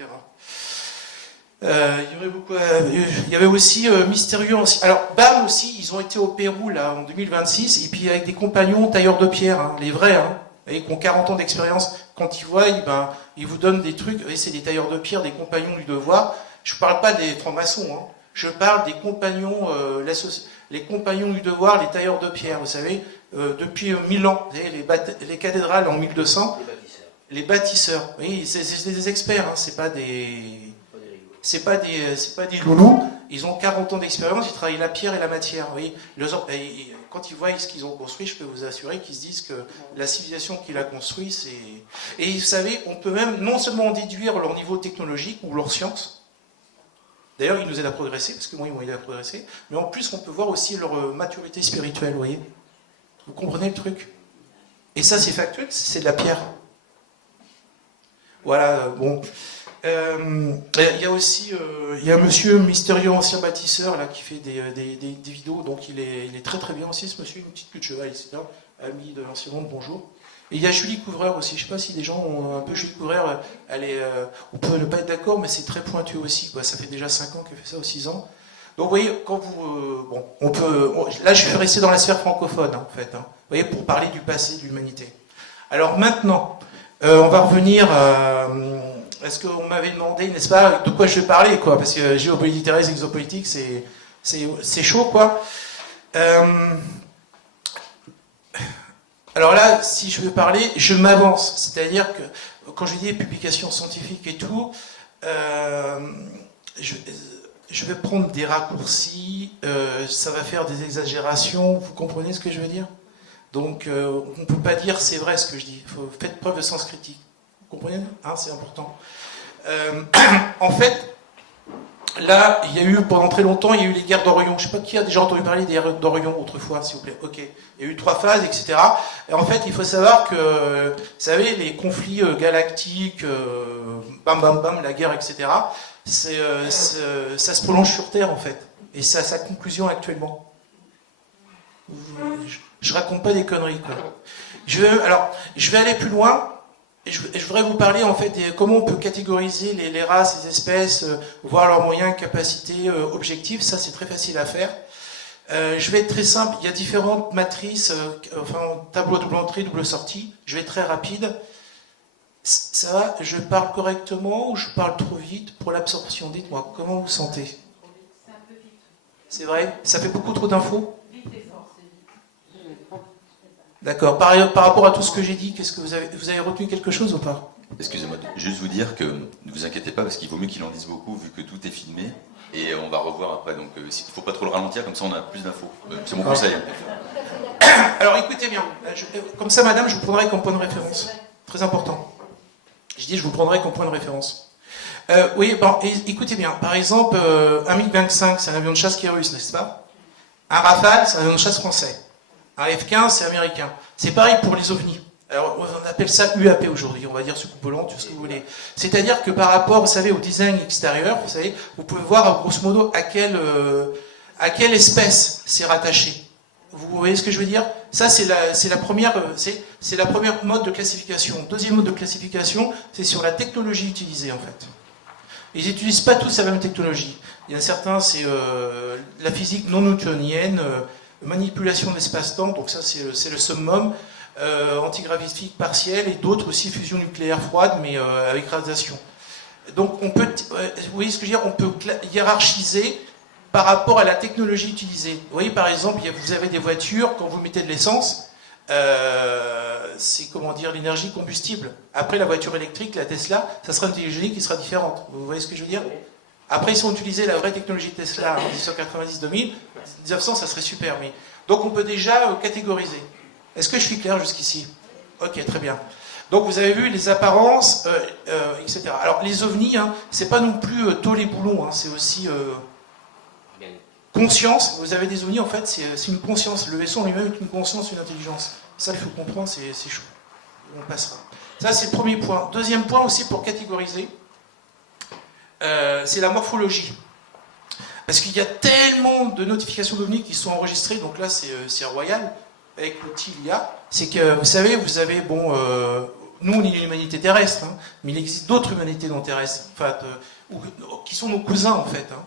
Il y avait aussi Mystérieux. Alors, BAM aussi, ils ont été au Pérou là en 2026, et puis avec des compagnons tailleurs de pierre, hein, les vrais, hein, et qui ont 40 ans d'expérience. Quand ils voient, ils vous donnent des trucs. Et c'est des tailleurs de pierre, des compagnons du devoir. Je ne parle pas des francs-maçons, hein. Je parle des compagnons, les compagnons du devoir, les tailleurs de pierre. Vous savez, depuis 1000 ans, vous savez, les cathédrales en 1200. Les bâtisseurs, oui, c'est des experts, hein, c'est pas des loulous. Ils ont 40 ans d'expérience, ils travaillent la pierre et la matière. Oui. Quand ils voient ce qu'ils ont construit, je peux vous assurer qu'ils se disent que la civilisation qu'il a construite, c'est... Et vous savez, on peut même non seulement en déduire leur niveau technologique ou leur science. D'ailleurs, ils nous aident à progresser, parce que moi, ils m'ont aidé à progresser. Mais en plus, on peut voir aussi leur maturité spirituelle, vous voyez. Vous comprenez le truc? Et ça, c'est factuel, c'est de la pierre. Voilà, bon. Il y a aussi il y a un monsieur mystérieux ancien bâtisseur là, qui fait des vidéos, donc il est très très bien aussi, ce monsieur, une petite queue de cheval, etc. Ami de l'ancien monde, bonjour. Et il y a Julie Couvreur aussi, je ne sais pas si des gens ont un peu Julie Couvreur, on peut ne pas être d'accord, mais c'est très pointu aussi, quoi. Ça fait déjà 5 ans qu'elle fait ça, ou 6 ans. Donc vous voyez, quand vous... là je suis resté dans la sphère francophone, hein, en fait, hein, vous voyez, pour parler du passé de l'humanité. Alors maintenant... on va revenir à ce qu'on m'avait demandé, n'est-ce pas, de quoi je vais parler, quoi, parce que géopolitique terrestre, exopolitique, c'est chaud, quoi. Alors là, si je veux parler, je m'avance, c'est-à-dire que quand je dis publications scientifiques et tout, je vais prendre des raccourcis, ça va faire des exagérations, vous comprenez ce que je veux dire? Donc, on ne peut pas dire c'est vrai ce que je dis. Faites preuve de sens critique. Vous comprenez, hein, c'est important. En fait, là, il y a eu, pendant très longtemps, il y a eu les guerres d'Orion. Je ne sais pas qui a déjà entendu parler des guerres d'Orion autrefois, s'il vous plaît. Ok. Il y a eu 3 phases, etc. Et en fait, il faut savoir que, vous savez, les conflits galactiques, bam, bam, bam, la guerre, etc., ça se prolonge sur Terre, en fait. Et c'est à sa conclusion actuellement. Je raconte pas des conneries, quoi. Je vais aller plus loin. Et je voudrais vous parler en fait de comment on peut catégoriser les races, les espèces, voir leurs moyens, capacités, objectifs. Ça, c'est très facile à faire. Je vais être très simple. Il y a différentes matrices, tableau double entrée, double sortie. Je vais être très rapide. Ça va? Je parle correctement ou je parle trop vite pour l'absorption? Dites-moi, comment vous sentez? C'est vrai? Ça fait beaucoup trop d'infos? D'accord. Par rapport à tout ce que j'ai dit, qu'est-ce que vous avez retenu quelque chose ou pas? Excusez-moi, juste vous dire que ne vous inquiétez pas parce qu'il vaut mieux qu'il en dise beaucoup vu que tout est filmé et on va revoir après. Donc il ne faut pas trop le ralentir, comme ça on a plus d'infos. C'est mon conseil. Alors écoutez bien, comme ça madame, je vous prendrai comme point de référence. Très important. Je dis je vous prendrai comme point de référence. Oui, bon, écoutez bien. Par exemple, un MiG-25, c'est un avion de chasse qui est russe, n'est-ce pas? Un Rafale, c'est un avion de chasse français. Un F-15, c'est américain. C'est pareil pour les ovnis. Alors, on appelle ça UAP aujourd'hui, on va dire sous-coupolant, tout ce que vous voulez. C'est-à-dire que par rapport, vous savez, au design extérieur, vous savez, vous pouvez voir grosso modo à quelle espèce c'est rattaché. Vous voyez ce que je veux dire? Ça, c'est la première mode de classification. Deuxième mode de classification, c'est sur la technologie utilisée, en fait. Ils n'utilisent pas tous la même technologie. Il y en a certains, c'est la physique non newtonienne, manipulation de l'espace-temps, donc ça, c'est le summum, antigravifique partiel, et d'autres aussi fusion nucléaire froide, mais avec radiation. Donc, on peut, vous voyez ce que je veux dire? On peut hiérarchiser par rapport à la technologie utilisée. Vous voyez, par exemple, vous avez des voitures, quand vous mettez de l'essence, c'est, comment dire, l'énergie combustible. Après, la voiture électrique, la Tesla, ça sera une technologie qui sera différente. Vous voyez ce que je veux dire? Après, ils ont utilisé la vraie technologie Tesla en 1990-2000. 1900, ça serait super. Mais... Donc, on peut déjà catégoriser. Est-ce que je suis clair jusqu'ici? Ok, très bien. Donc, vous avez vu les apparences, etc. Alors, les ovnis, hein, c'est pas non plus tôt les boulons, hein, c'est aussi... conscience, vous avez des ovnis, en fait, c'est une conscience. Le vaisseau en lui-même est une conscience, une intelligence. Ça, il faut comprendre, c'est chaud. On passera. Ça, c'est le premier point. Deuxième point aussi pour catégoriser, c'est la morphologie. Parce qu'il y a tellement de notifications d'ovnis qui sont enregistrées, donc là, c'est royal, avec l'outil IA. C'est que, vous savez, vous avez, bon, nous, on est une humanité terrestre, hein, mais il existe d'autres humanités non terrestres, enfin, qui sont nos cousins, en fait, hein.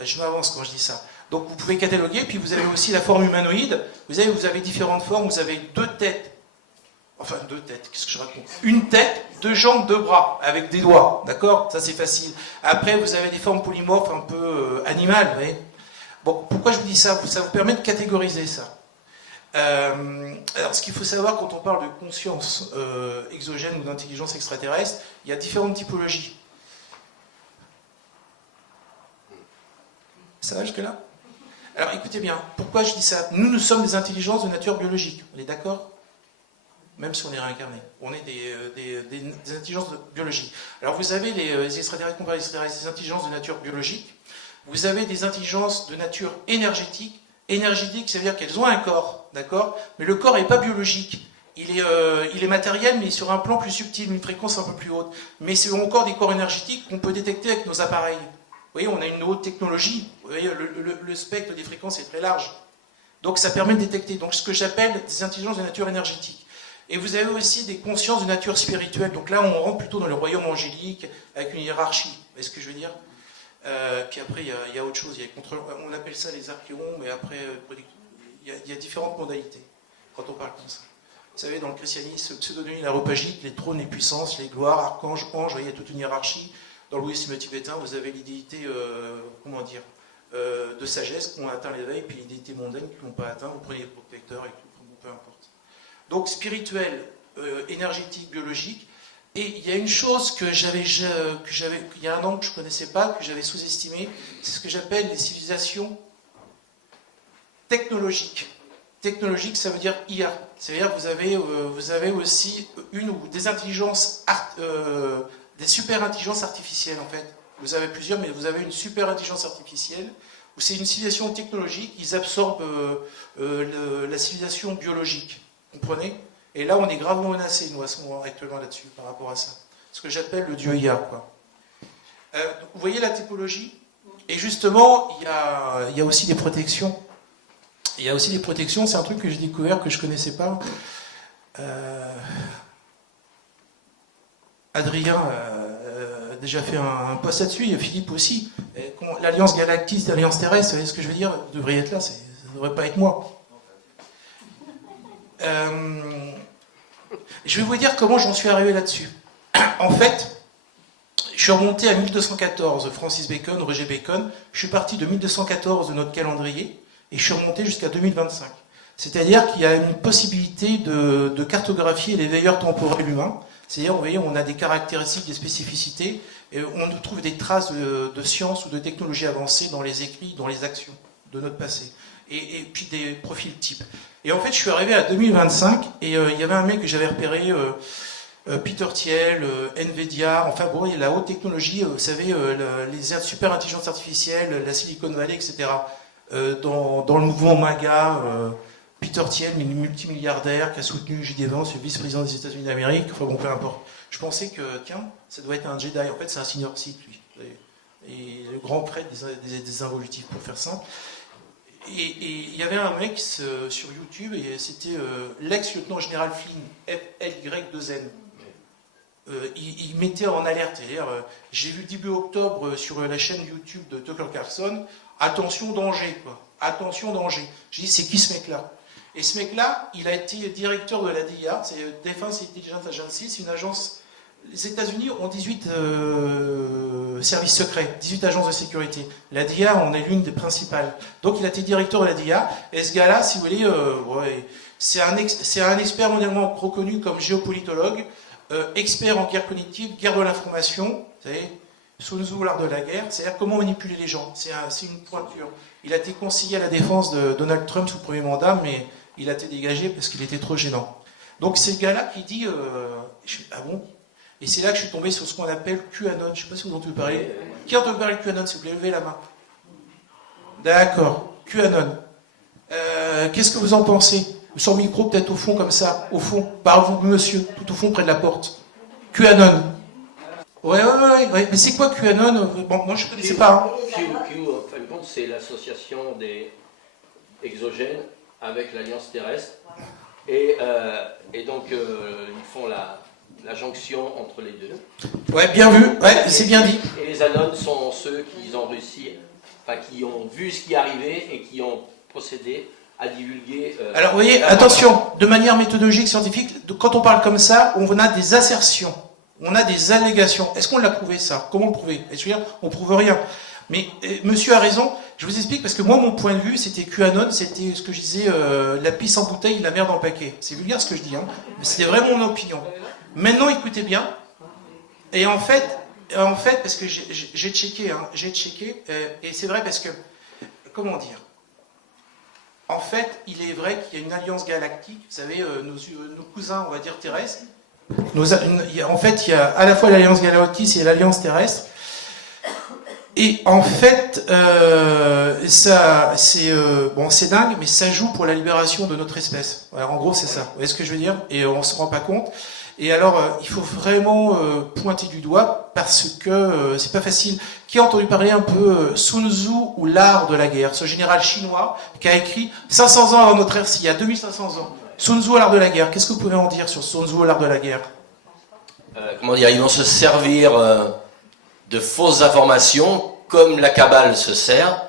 Je m'avance quand je dis ça. Donc vous pouvez cataloguer, puis vous avez aussi la forme humanoïde. Vous avez différentes formes, vous avez deux têtes. Enfin, deux têtes, qu'est-ce que je raconte? Une tête, deux jambes, deux bras, avec des doigts, d'accord? Ça c'est facile. Après, vous avez des formes polymorphes un peu animales, vous voyez? Bon, pourquoi je vous dis ça? Ça vous permet de catégoriser ça. Alors, ce qu'il faut savoir quand on parle de conscience exogène ou d'intelligence extraterrestre, il y a différentes typologies. Ça va jusque-là? Alors écoutez bien, pourquoi je dis ça? Nous sommes des intelligences de nature biologique, on est d'accord? Même si on est réincarné. On est des intelligences biologiques. Alors vous avez les extraterrestres comparés aux extraterrestres, des intelligences de nature biologique. Vous avez des intelligences de nature énergétique. Énergétique, ça veut dire qu'elles ont un corps, d'accord? Mais le corps n'est pas biologique. Il est matériel, mais sur un plan plus subtil, une fréquence un peu plus haute. Mais c'est encore des corps énergétiques qu'on peut détecter avec nos appareils. Vous voyez, on a une haute technologie. Vous voyez, le spectre des fréquences est très large. Donc ça permet de détecter. Donc ce que j'appelle des intelligences de nature énergétique. Et vous avez aussi des consciences de nature spirituelle. Donc là, on rentre plutôt dans le royaume angélique, avec une hiérarchie. Vous voyez ce que je veux dire? Puis après, il y a autre chose. On appelle ça les archéons, mais après, il y a différentes modalités quand on parle comme ça. Vous savez, dans le christianisme pseudonyme aréopagique, les trônes, les puissances, les gloires, archanges, anges, il y a toute une hiérarchie. Dans le bouddhisme tibétain, vous avez les déités, de sagesse qui ont atteint l'éveil, puis les déités mondaines qui ne l'ont pas atteint. Vous prenez les protecteurs et tout, peu importe. Donc spirituel, énergétique, biologique. Et il y a une chose qu'il y a un an que je ne connaissais pas, que j'avais sous-estimé, c'est ce que j'appelle les civilisations technologiques. Technologique, ça veut dire IA. C'est-à-dire que vous avez aussi une ou des intelligences des super intelligences artificielles, en fait. Vous avez plusieurs, mais vous avez une super intelligence artificielle, où c'est une civilisation technologique, ils absorbent la civilisation biologique. Vous comprenez? Et là, on est gravement menacés, nous, à ce moment actuellement là-dessus, par rapport à ça. Ce que j'appelle le dieu IA, quoi. Vous voyez la typologie? Et justement, il y a aussi des protections. Il y a aussi des protections, c'est un truc que j'ai découvert, que je ne connaissais pas. Adrien a déjà fait un post là-dessus, et Philippe aussi. L'Alliance Galactique, l'Alliance Terrestre, vous voyez ce que je veux dire? Vous devriez être là, ça ne devrait pas être moi. Je vais vous dire comment j'en suis arrivé là-dessus. En fait, je suis remonté à 1214, Francis Bacon, Roger Bacon. Je suis parti de 1214 de notre calendrier, et je suis remonté jusqu'à 2025. C'est-à-dire qu'il y a une possibilité de cartographier les veilleurs temporels humains. C'est-à-dire, vous voyez, on a des caractéristiques, des spécificités, et on trouve des traces de science ou de technologie avancée dans les écrits, dans les actions de notre passé. Et puis des profils types. Et en fait, je suis arrivé à 2025, et il y avait un mec que j'avais repéré, Peter Thiel, Nvidia, enfin bon, il y a la haute technologie, vous savez, les super intelligences artificielles, la Silicon Valley, etc. Dans le mouvement MAGA, Peter Thiel, multimilliardaire, qui a soutenu J.D. Vance, le vice-président des États-Unis d'Amérique. Enfin bon, peu importe. Je pensais que, tiens, ça doit être un Jedi. En fait, c'est un senior Sith, lui. Et le grand prêtre des involutifs, pour faire simple. Et il y avait un mec sur YouTube, et c'était l'ex-lieutenant général Flynn, FLY2N. Il mettait en alerte. C'est-à-dire, j'ai vu début octobre sur la chaîne YouTube de Tucker Carlson, attention, danger, quoi. Attention, danger. J'ai dit, c'est qui ce mec-là? Et ce mec-là, il a été directeur de la DIA, c'est Defense Intelligence Agency, c'est une agence. Les États-Unis ont 18 services secrets, 18 agences de sécurité. La DIA en est l'une des principales. Donc il a été directeur de la DIA. Et ce gars-là, si vous voulez, c'est un expert mondialement reconnu comme géopolitologue, expert en guerre cognitive, guerre de l'information. Vous savez, Sun Tzu, l'art de la guerre. C'est-à-dire comment manipuler les gens. C'est une pointure. Il a été conseiller à la défense de Donald Trump sous le premier mandat, mais il a été dégagé parce qu'il était trop gênant. Donc c'est ce gars-là qui dit ah bon? Et c'est là que je suis tombé sur ce qu'on appelle QAnon. Je ne sais pas si vous en avez parlé. Qui a entendu parler de QAnon, s'il vous plaît? Levez la main. D'accord. QAnon. Qu'est-ce que vous en pensez? Sur le micro, peut-être au fond, comme ça. Au fond. Par vous, monsieur. Tout au fond, près de la porte. QAnon. Ouais. Mais c'est quoi QAnon? Bon, moi, je ne connaissais pas. Q, en fin de compte, c'est l'association des exogènes avec l'Alliance terrestre. Et donc, ils font la jonction entre les deux. Ouais, bien vu. Ouais, c'est bien dit. Et les Anons sont ceux qui ont réussi, enfin, qui ont vu ce qui arrivait et qui ont procédé à divulguer. Alors, vous voyez, attention, de manière méthodologique, scientifique, quand on parle comme ça, on a des assertions, on a des allégations. Est-ce qu'on l'a prouvé, ça? Comment le prouver? Je veux dire, on ne prouve rien. Mais monsieur a raison, je vous explique, parce que moi, mon point de vue, c'était QAnon, c'était ce que je disais, la pisse en bouteille, la merde en paquet. C'est vulgaire ce que je dis, hein, mais c'était vraiment mon opinion. Maintenant, écoutez bien, et en fait parce que j'ai checké, et c'est vrai parce que, comment dire, en fait, il est vrai qu'il y a une alliance galactique, vous savez, nos cousins, on va dire, terrestres, en fait, il y a à la fois l'alliance galactique et l'alliance terrestre, et en fait, ça, c'est dingue, mais ça joue pour la libération de notre espèce. Alors, en gros, c'est ça. Vous voyez ce que je veux dire? Et on se rend pas compte. Et alors, il faut vraiment pointer du doigt parce que c'est pas facile. Qui a entendu parler un peu Sun Tzu ou l'art de la guerre? Ce général chinois qui a écrit 500 ans avant notre ère, il y a 2500 ans. Sun Tzu, l'art de la guerre. Qu'est-ce que vous pouvez en dire sur Sun Tzu, l'art de la guerre? Comment dire, ils vont se servir de fausses informations, comme la Kabbale se sert,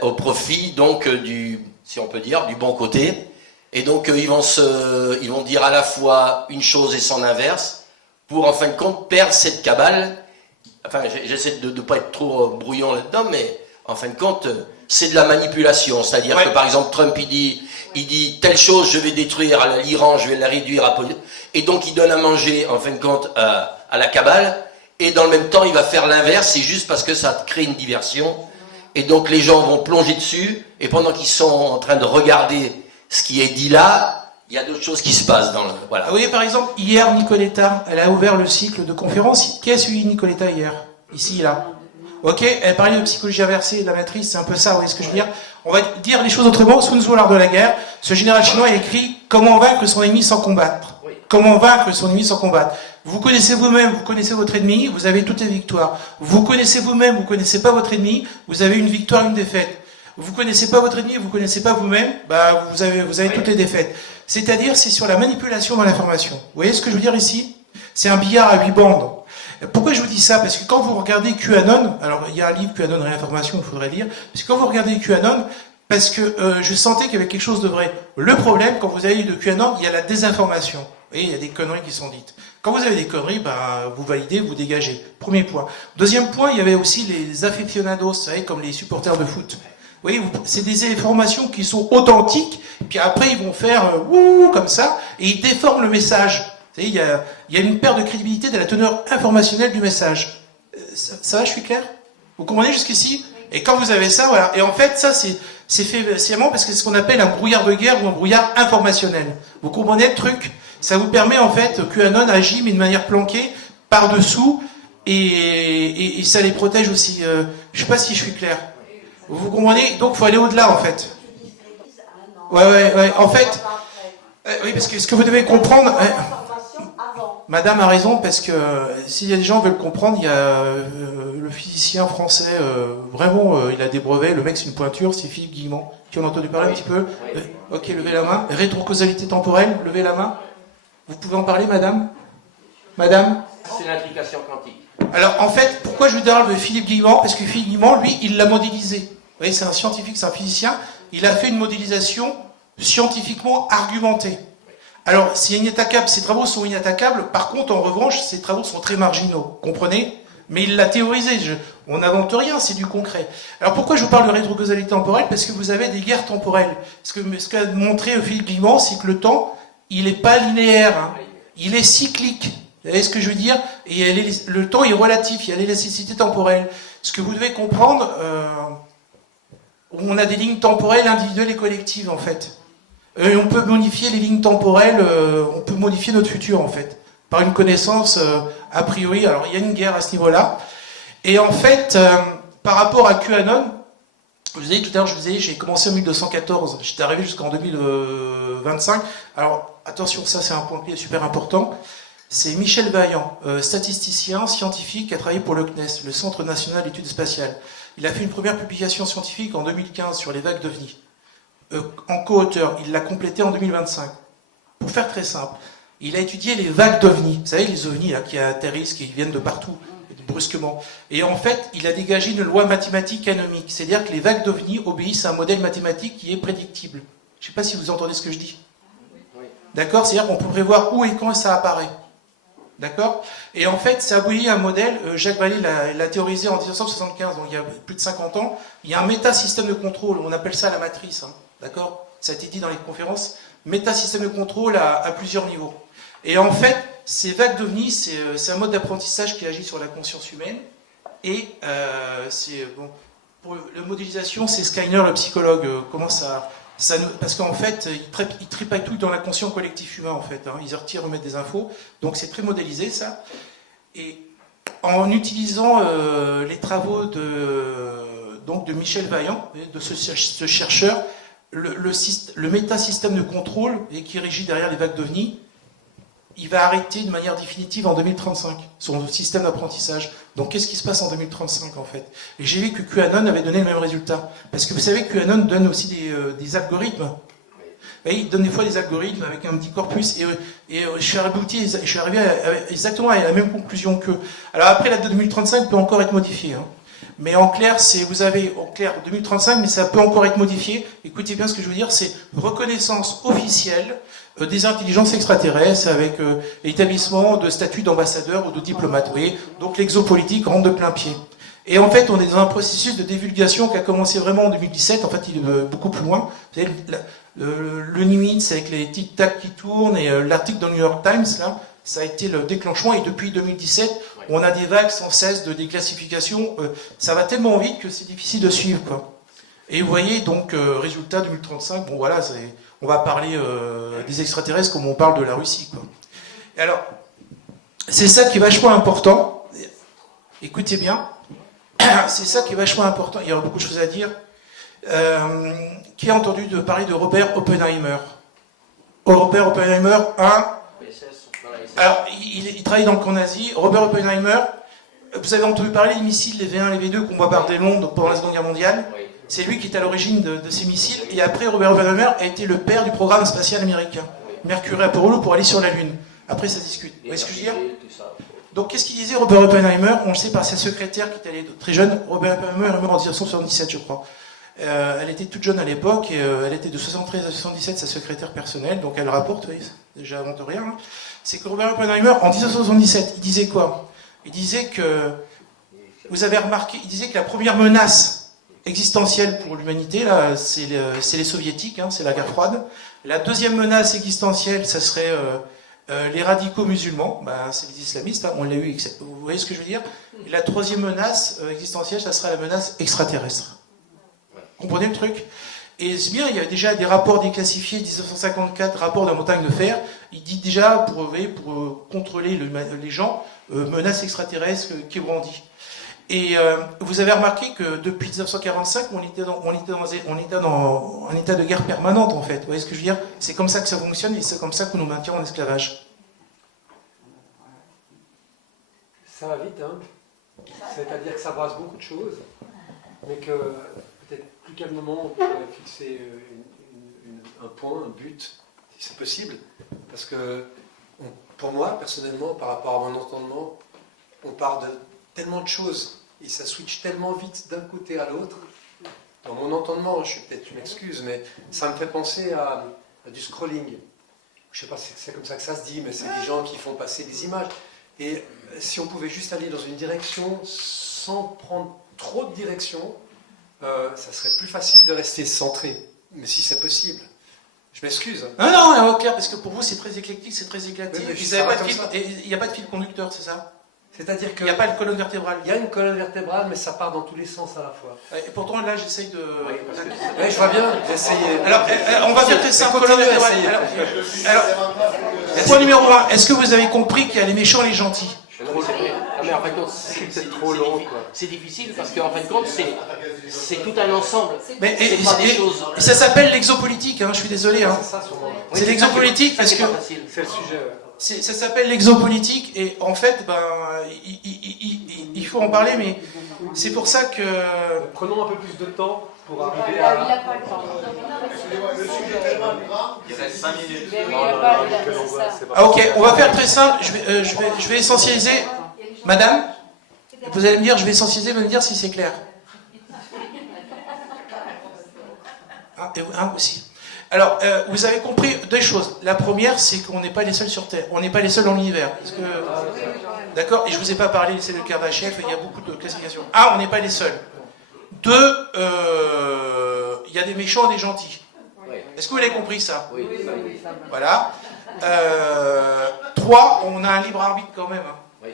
au profit donc si on peut dire, du bon côté. Et donc ils vont dire à la fois une chose et son inverse, pour en fin de compte perdre cette Kabbale. Enfin, j'essaie de ne pas être trop brouillon là-dedans, mais en fin de compte, c'est de la manipulation. C'est-à-dire que par exemple, Trump, il dit telle chose, je vais détruire l'Iran, je vais la réduire à... Et donc il donne à manger, en fin de compte, à la Kabbale, et dans le même temps, il va faire l'inverse, c'est juste parce que ça crée une diversion. Et donc les gens vont plonger dessus, et pendant qu'ils sont en train de regarder ce qui est dit là, il y a d'autres choses qui se passent dans le... Voilà. Vous voyez, par exemple, hier, Nicoletta, elle a ouvert le cycle de conférences. Qui a suivi Nicoletta hier? Ici, là. Ok, elle parlait de psychologie inversée, de la matrice, c'est un peu ça, vous voyez ce que je veux dire? On va dire les choses autrement. Sun Tzu, l'art de la guerre, ce général chinois a écrit « Comment vaincre son ennemi sans combattre ». Comment vaincre son ennemi sans combattre? Vous connaissez vous-même, vous connaissez votre ennemi, vous avez toutes les victoires. Vous connaissez vous-même, vous connaissez pas votre ennemi, vous avez une victoire, une défaite. Vous connaissez pas votre ennemi, vous connaissez pas vous-même, bah vous avez toutes les défaites. C'est-à-dire, c'est sur la manipulation dans l'information. Vous voyez ce que je veux dire ici? C'est un billard à 8 bandes. Pourquoi je vous dis ça? Parce que quand vous regardez QAnon, alors il y a un livre QAnon Réinformation, il faudrait lire, parce que quand vous regardez QAnon, parce que je sentais qu'il y avait quelque chose de vrai. Le problème, quand vous avez de QAnon, il y a la désinformation. Vous voyez, il y a des conneries qui sont dites. Quand vous avez des conneries, bah, vous validez, vous dégagez. Premier point. Deuxième point, il y avait aussi les aficionados, vous savez, comme les supporters de foot. Vous voyez, c'est des informations qui sont authentiques, puis après ils vont faire ouh comme ça, et ils déforment le message. Vous savez, il y a une perte de crédibilité de la teneur informationnelle du message. Ça va, je suis clair? Vous comprenez jusqu'ici? Et quand vous avez ça, voilà. Et en fait, ça, c'est fait sciemment parce que c'est ce qu'on appelle un brouillard de guerre ou un brouillard informationnel. Vous comprenez le truc? Ça vous permet, en fait, QAnon agit, mais de manière planquée, par-dessous, et ça les protège aussi. Je sais pas si je suis clair. Vous comprenez? Donc, il faut aller au-delà, en fait. Ouais. En fait, oui, parce que ce que vous devez comprendre, Madame a raison, parce que s'il y a des gens qui veulent comprendre, il y a le physicien français, vraiment, il a des brevets, le mec c'est une pointure, c'est Philippe Guillemont, qui en a entendu parler un petit peu. Ok, levez la main. Rétrocausalité temporelle, levez la main. Vous pouvez en parler, madame? Madame? C'est l'intrication quantique. Alors, en fait, pourquoi je vous parle de Philippe Guillemont? Parce que Philippe Guillemont, lui, il l'a modélisé. Vous voyez, c'est un scientifique, c'est un physicien. Il a fait une modélisation scientifiquement argumentée. Alors, c'est inattaquable, ses travaux sont inattaquables. Par contre, en revanche, ses travaux sont très marginaux. Comprenez? Mais il l'a théorisé. On n'invente rien, c'est du concret. Alors, pourquoi je vous parle de rétrocausalité temporelle? Parce que vous avez des guerres temporelles. Ce qu'a montré Philippe Guillemont, c'est que le temps, il n'est pas linéaire. Hein. Il est cyclique. Vous voyez ce que je veux dire? Et le temps est relatif, il y a l'élasticité temporelle. Ce que vous devez comprendre, on a des lignes temporelles individuelles et collectives, en fait. On peut modifier les lignes temporelles, on peut modifier notre futur, en fait, par une connaissance a priori. Alors, il y a une guerre à ce niveau-là. Et en fait, par rapport à QAnon, je vous ai dit tout à l'heure, j'ai commencé en 1214, j'étais arrivé jusqu'en 2025. Alors, attention, ça c'est un point clé super important. C'est Michel Vaillant, statisticien, scientifique, qui a travaillé pour le CNES, le Centre National d'Études Spatiales. Il a fait une première publication scientifique en 2015 sur les vagues d'OVNI. En co-auteur, il l'a complété en 2025. Pour faire très simple, il a étudié les vagues d'OVNI. Vous savez, les OVNI là, qui atterrissent, qui viennent de partout, brusquement. Et en fait, il a dégagé une loi mathématique anomique. C'est-à-dire que les vagues d'OVNI obéissent à un modèle mathématique qui est prédictible. Je ne sais pas si vous entendez ce que je dis. D'accord? C'est-à-dire qu'on peut prévoir où et quand ça apparaît. D'accord? Et en fait, ça aboutit à un modèle, Jacques Vallée l'a théorisé en 1975, donc il y a plus de 50 ans. Il y a un métasystème de contrôle, on appelle ça la matrice. Hein, d'accord? Ça a été dit dans les conférences. Métasystème de contrôle à plusieurs niveaux. Et en fait, ces vagues d'OVNI, c'est un mode d'apprentissage qui agit sur la conscience humaine. Et pour la modélisation, c'est Skinner, le psychologue, parce qu'en fait, ils tripaillent tout dans l'inconscient collectif humain, en fait. Hein. Ils retirent, remettent des infos. Donc c'est très modélisé, ça. Et en utilisant les travaux de Michel Vaillant, de ce chercheur, le métasystème de contrôle qui régit derrière les vagues d'OVNI, il va arrêter de manière définitive en 2035, son système d'apprentissage. Donc qu'est-ce qui se passe en 2035 en fait? Et j'ai vu que QAnon avait donné le même résultat. Parce que vous savez que QAnon donne aussi des algorithmes. Et il donne des fois des algorithmes avec un petit corpus. Et je suis arrivé exactement à la même conclusion qu'eux. Alors après, la date 2035 peut encore être modifiée. Hein. Mais en clair, vous avez en clair 2035, mais ça peut encore être modifié. Écoutez bien ce que je veux dire, c'est reconnaissance officielle des intelligences extraterrestres avec l'établissement de statut d'ambassadeur ou de diplomate. Vous voyez, donc l'exopolitique rentre de plein pied. Et en fait, on est dans un processus de divulgation qui a commencé vraiment en 2017. En fait, il est beaucoup plus loin. Vous savez, le Nimitz avec les tic-tac qui tournent et l'article dans le New York Times, là, ça a été le déclenchement. Et depuis 2017, on a des vagues sans cesse de déclassification. Ça va tellement vite que c'est difficile de suivre, quoi. Et vous voyez, donc, résultat 2035, bon voilà, on va parler des extraterrestres comme on parle de la Russie, quoi. Et alors, c'est ça qui est vachement important. Écoutez bien, c'est ça qui est vachement important. Il y aura beaucoup de choses à dire. Qui a entendu parler de Robert Oppenheimer? Robert Oppenheimer, alors, il travaille dans le camp nazi. Robert Oppenheimer, vous avez entendu parler des missiles, les V1 et les V2 qu'on bombardait Londres pendant la Seconde Guerre mondiale? Oui. C'est lui qui est à l'origine de ces missiles. Et après, Robert Oppenheimer a été le père du programme spatial américain. Oui. Mercury Apollo pour aller sur la Lune. Après, ça discute. Vous voyez ce que je veux dire? Donc, qu'est-ce qu'il disait Robert Oppenheimer? On le sait par sa secrétaire qui était très jeune. Robert Oppenheimer est mort en 1977, je crois. Elle était toute jeune à l'époque, et elle était de 73 à 77 sa secrétaire personnelle, donc elle rapporte, vous voyez, j'invente rien. Hein. C'est que Robert Oppenheimer, en 1977, il disait quoi? Il disait que, vous avez remarqué, il disait que la première menace existentielle pour l'humanité, là, c'est les soviétiques, hein, c'est la guerre froide. La deuxième menace existentielle, ça serait les radicaux musulmans, c'est les islamistes, hein, on l'a eu, vous voyez ce que je veux dire? Et la troisième menace existentielle, ça serait la menace extraterrestre. Comprenez le truc? Et c'est bien, il y a déjà des rapports déclassifiés, 1954, rapport de la montagne de fer. Il dit déjà, pour contrôler les gens, menace extraterrestre qui brandit. Et vous avez remarqué que depuis 1945, on était dans un état de guerre permanente, en fait. Vous voyez ce que je veux dire? C'est comme ça que ça fonctionne et c'est comme ça qu'on nous maintient en esclavage. Ça va vite, hein. C'est-à-dire que ça brasse beaucoup de choses, mais que peut-être plus calmement on pourrait fixer un point, un but, si c'est possible. Parce que pour moi, personnellement, par rapport à mon entendement, on parle de tellement de choses et ça switch tellement vite d'un côté à l'autre. Dans mon entendement, je m'excuse, mais ça me fait penser à du scrolling. Je ne sais pas si c'est comme ça que ça se dit, mais c'est des gens qui font passer des images. Et si on pouvait juste aller dans une direction sans prendre trop de direction, ça serait plus facile de rester centré. Mais si c'est possible. Je m'excuse. Non, non, clair, parce que pour vous, c'est très éclectique, c'est très éclaté. Oui, mais Il n'y a pas de fil conducteur, c'est ça? C'est-à-dire Il n'y a pas de colonne vertébrale. Il y a une colonne vertébrale, mais ça part dans tous les sens à la fois. Et pourtant, là, j'essaye de... Oui, je vois bien, j'essayais. Alors, on va faire tester un colonne Continuez à vertébrale. essayer. Alors, point numéro 1, est-ce que vous avez compris qu'il y a les méchants et les gentils? Mais en fin de compte, c'est trop long. C'est difficile parce qu'en fin de compte, c'est tout un ensemble. Mais, C'est pas des choses. et ça s'appelle l'exopolitique, hein, je suis désolé. Hein. C'est ça, sûrement. C'est l'exopolitique parce que... C'est le sujet. Ça s'appelle l'exopolitique et en fait, il faut en parler, mais c'est pour ça que... Prenons un peu plus de temps pour arriver Il n'a à... pas le temps. Il reste 5 minutes. Mais oui, il n'a pas le temps, c'est ça. Ah, ok, on va faire très simple, je vais essentialiser. Madame, vous allez me dire, je vais essentialiser, vous allez me dire si c'est clair. Un aussi. Alors, vous avez compris deux choses. La première, c'est qu'on n'est pas les seuls sur Terre. On n'est pas les seuls dans l'univers. D'accord? Et je ne vous ai pas parlé, c'est le Kardashev, il y a beaucoup de classifications. Un, on n'est pas les seuls. Deux, il y a des méchants et des gentils. Est-ce que vous avez compris ça? Oui. Voilà. 3, on a un libre arbitre quand même. Oui.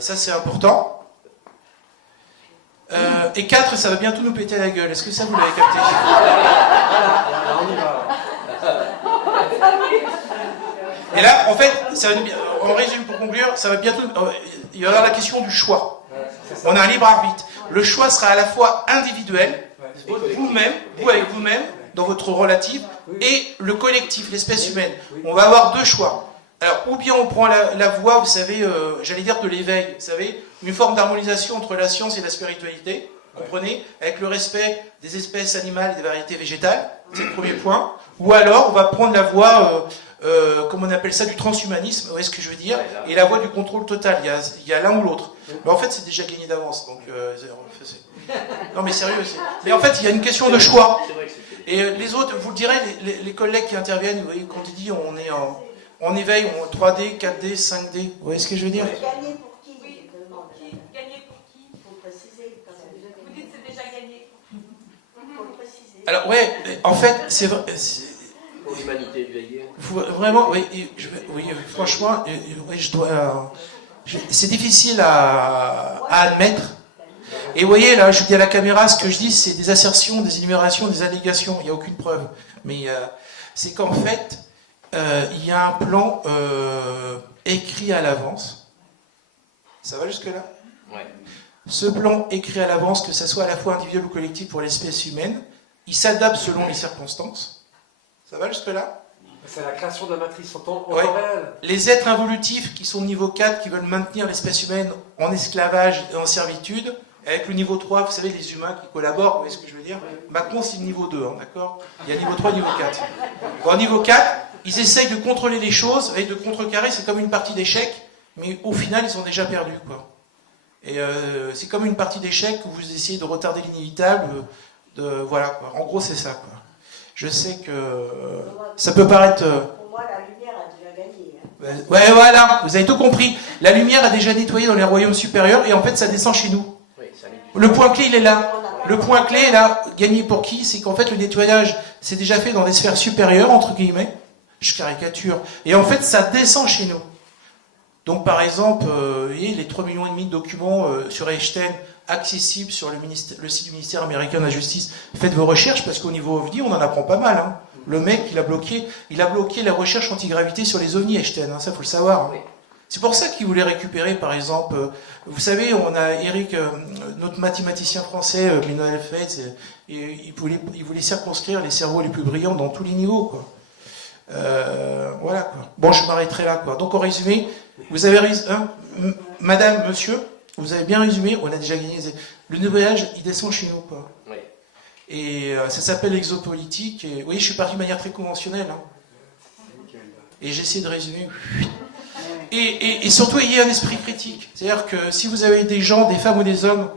Ça, c'est important. Et 4, ça va bientôt nous péter à la gueule. Est-ce que ça, vous l'avez capté? On y va. Et là, en fait, on résume pour conclure, ça va bientôt... il va y avoir la question du choix. On a un libre arbitre. Le choix sera à la fois individuel, vous-même, vous avec vous-même, dans votre relative, et le collectif, l'espèce humaine. On va avoir deux choix. Alors, ou bien on prend la voie, vous savez, j'allais dire de l'éveil, vous savez, une forme d'harmonisation entre la science et la spiritualité, comprenez, avec le respect des espèces animales et des variétés végétales, c'est le premier point. Ou alors, on va prendre la voie, comment on appelle ça, du transhumanisme, vous voyez ce que je veux dire, et la voie du contrôle total, il y a l'un ou l'autre. Mais en fait, c'est déjà gagné d'avance, donc... non mais sérieux, mais en fait, il y a une question de choix. Et les autres, vous le direz, les collègues qui interviennent, vous voyez, quand ils disent on est en éveil, on 3D, 4D, 5D, vous voyez ce que je veux dire? Gagner pour qui? Je demande. Gagner pour qui? Il faut préciser. Vous dites c'est déjà gagné. Il faut le préciser. Alors ouais, en fait, c'est vrai. Pour l'humanité éveillée. Vraiment, oui, franchement, oui, je dois. C'est difficile à admettre. Et vous voyez, là, je dis à la caméra, ce que je dis, c'est des assertions, des énumérations, des allégations. Il n'y a aucune preuve. Mais c'est qu'en fait, il y a un plan écrit à l'avance. Ça va jusque-là? Ouais. Ce plan écrit à l'avance, que ça soit à la fois individuel ou collectif pour l'espèce humaine, il s'adapte selon les circonstances. Ça va jusque-là? C'est la création de la matrice en temps Ouais. réel. Les êtres involutifs qui sont au niveau 4, qui veulent maintenir l'espèce humaine en esclavage et en servitude, avec le niveau 3, vous savez, les humains qui collaborent, vous voyez ce que je veux dire? Macron, c'est le niveau 2, hein, d'accord? Il y a niveau 3 et niveau 4. Bon, niveau 4, ils essayent de contrôler les choses, et de contrecarrer, c'est comme une partie d'échecs, mais au final, ils ont déjà perdu, quoi. Et c'est comme une partie d'échecs où vous essayez de retarder l'inévitable, voilà, quoi. En gros, c'est ça, quoi. Je sais que ça peut paraître... Pour moi, la lumière a déjà gagné. Hein. Ouais, voilà, vous avez tout compris. La lumière a déjà nettoyé dans les royaumes supérieurs, et en fait, ça descend chez nous. Oui, ça met du- Le point clé, il est là. Le point clé est là. Gagné pour qui? C'est qu'en fait, le nettoyage, c'est déjà fait dans des sphères supérieures, entre guillemets. Je caricature. Et en fait, ça descend chez nous. Donc, par exemple, vous voyez, les 3,5 millions de documents sur Einstein accessibles sur le site du ministère américain de la Justice. Faites vos recherches, parce qu'au niveau OVNI, on en apprend pas mal. Hein. Le mec, il a bloqué la recherche antigravité sur les ovnis, Einstein. Hein, ça, faut le savoir. Hein. C'est pour ça qu'ils voulaient récupérer, par exemple, vous savez, on a Eric, notre mathématicien français, Manuel Fetz, il voulait circonscrire les cerveaux les plus brillants dans tous les niveaux, quoi. Voilà, quoi. Bon, je m'arrêterai là, quoi. Donc, en résumé, vous avez madame, monsieur, vous avez bien résumé, on a déjà gagné. Le nouvel âge, il descend chez nous, quoi. Oui. Et ça s'appelle l'exopolitique. Et, oui, je suis parti de manière très conventionnelle, hein. Et j'essaie de résumer. Et surtout, ayez un esprit critique. C'est-à-dire que si vous avez des gens, des femmes ou des hommes,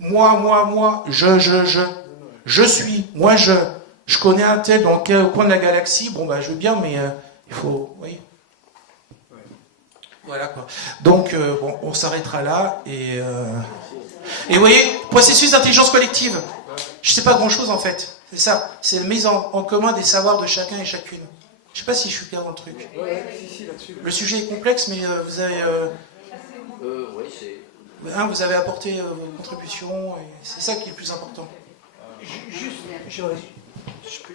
moi, je suis, moi, je connais un tel dans quel coin de la galaxie, bon, bah, je veux bien, mais il faut, oui. Voilà, quoi. Donc, bon, on s'arrêtera là, et vous voyez, processus d'intelligence collective. Je sais pas grand-chose, en fait. C'est ça. C'est la mise en commun des savoirs de chacun et chacune. Je sais pas si je suis clair dans le truc. Le sujet est complexe, mais vous avez, Oui, c'est... vous avez apporté vos contributions, et c'est ça qui est le plus important. Juste,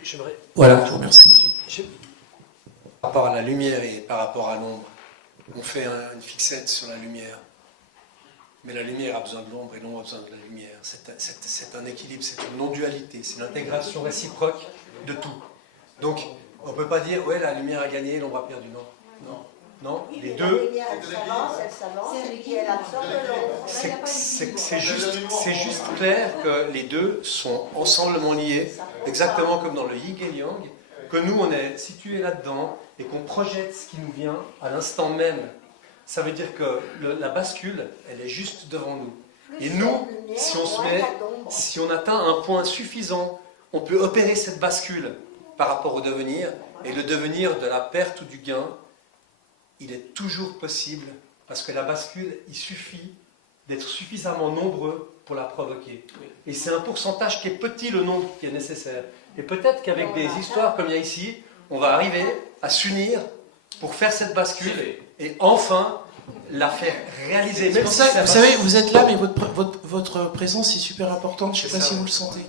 j'aimerais... Voilà, je vous remercie. Par rapport à la lumière et par rapport à l'ombre, on fait une fixette sur la lumière. Mais la lumière a besoin de l'ombre et l'ombre a besoin de la lumière. C'est un équilibre, c'est une non-dualité, c'est l'intégration réciproque de tout. Donc, on ne peut pas dire, ouais, la lumière a gagné, l'ombre a perdu. Non. Non, Oui, les mais deux. La lumière, elle s'avance, et puis elle absorbe l'ombre. C'est juste clair que les deux sont ensemblement liés, exactement comme dans le yin et le yang, que nous, on est situés là-dedans et qu'on projette ce qui nous vient à l'instant même. Ça veut dire que la bascule, elle est juste devant nous. Et nous, si on atteint un point suffisant, on peut opérer cette bascule par rapport au devenir, et le devenir de la perte ou du gain, il est toujours possible, parce que la bascule, il suffit d'être suffisamment nombreux pour la provoquer. Et c'est un pourcentage qui est petit, le nombre qui est nécessaire. Et peut-être qu'avec des histoires comme il y a ici, on va arriver à s'unir pour faire cette bascule, et enfin la faire réaliser. C'est pour ça que, vous savez, vous êtes là, mais votre présence est super importante. Je ne sais pas si vous le sentez.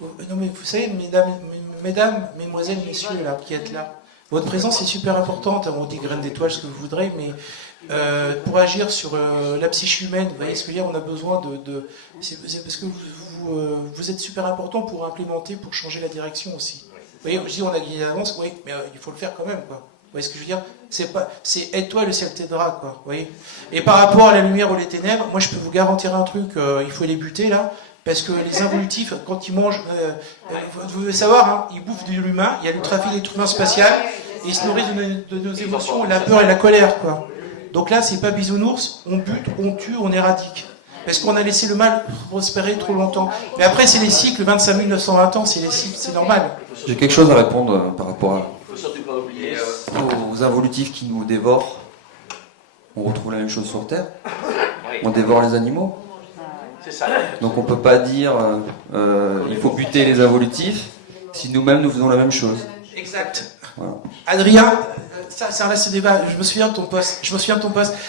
Non, mais vous savez, mesdames, mesdemoiselles, messieurs, là, qui êtes là, votre présence est super importante. On dit graines d'étoiles, ce que vous voudrez, mais pour agir sur la psyché humaine, vous voyez ce que je veux dire, on a besoin c'est parce que vous êtes super important pour implémenter, pour changer la direction aussi. Vous voyez, je dis on a gagné d'avance, oui, mais il faut le faire quand même, quoi. Vous voyez ce que je veux dire? C'est aide-toi, le ciel t'aidera, quoi. Vous voyez? Et par rapport à la lumière ou les ténèbres, moi je peux vous garantir un truc, il faut les buter là, parce que les involutifs, quand ils mangent, vous devez savoir, hein, ils bouffent de l'humain, il y a le trafic d'être humain spatial, et ils se nourrissent de nos émotions, la peur et la colère, quoi. Donc là, c'est pas bisounours, on bute, on tue, on éradique. Parce qu'on a laissé le mal prospérer trop longtemps. Mais après, c'est les cycles, 25 920 ans, c'est les cycles, c'est normal. J'ai quelque chose à répondre par rapport Il faut surtout pas oublier... aux involutifs qui nous dévorent. On retrouve la même chose sur Terre. Oui. On dévore les animaux. C'est ça. Donc on ne peut pas dire il faut buter les involutifs si nous-mêmes nous faisons la même chose. Exact. Voilà. Adrien, ça c'est un vaste débat, je me souviens de ton poste.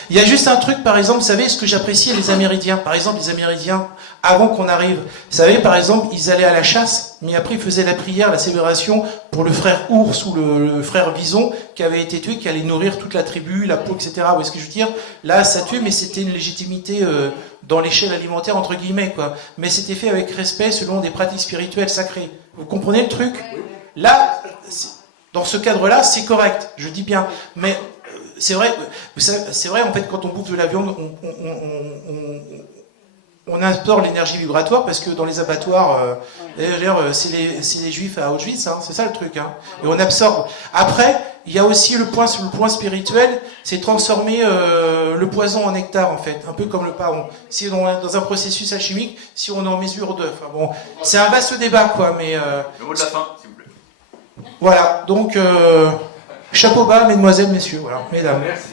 Il y a juste un truc, par exemple, vous savez ce que j'appréciais les Amérindiens. Par exemple, les Amérindiens, avant qu'on arrive, vous savez, par exemple, ils allaient à la chasse, mais après ils faisaient la prière, la célébration pour le frère ours ou le frère bison qui avait été tué, qui allait nourrir toute la tribu, la peau, etc. Vous voyez ce que je veux dire? Là, ça tue, mais c'était une légitimité dans l'échelle alimentaire, entre guillemets, quoi. Mais c'était fait avec respect selon des pratiques spirituelles sacrées. Vous comprenez le truc? Là, dans ce cadre-là, c'est correct, je dis bien. Mais c'est vrai, vous savez, c'est vrai, en fait, quand on bouffe de la viande, on instaure l'énergie vibratoire parce que dans les abattoirs, c'est les juifs à Auschwitz, hein, c'est ça le truc. Hein, et on absorbe. Après, il y a aussi le point sur le point spirituel, c'est transformer le poison en nectar, en fait, un peu comme le paon. Si on est dans un processus alchimique, si on en mesure deux. Enfin bon, c'est un vaste débat, quoi, mais... Le mot de la fin, s'il vous plaît. Voilà, donc chapeau bas, mesdemoiselles, messieurs, voilà, mesdames. Merci.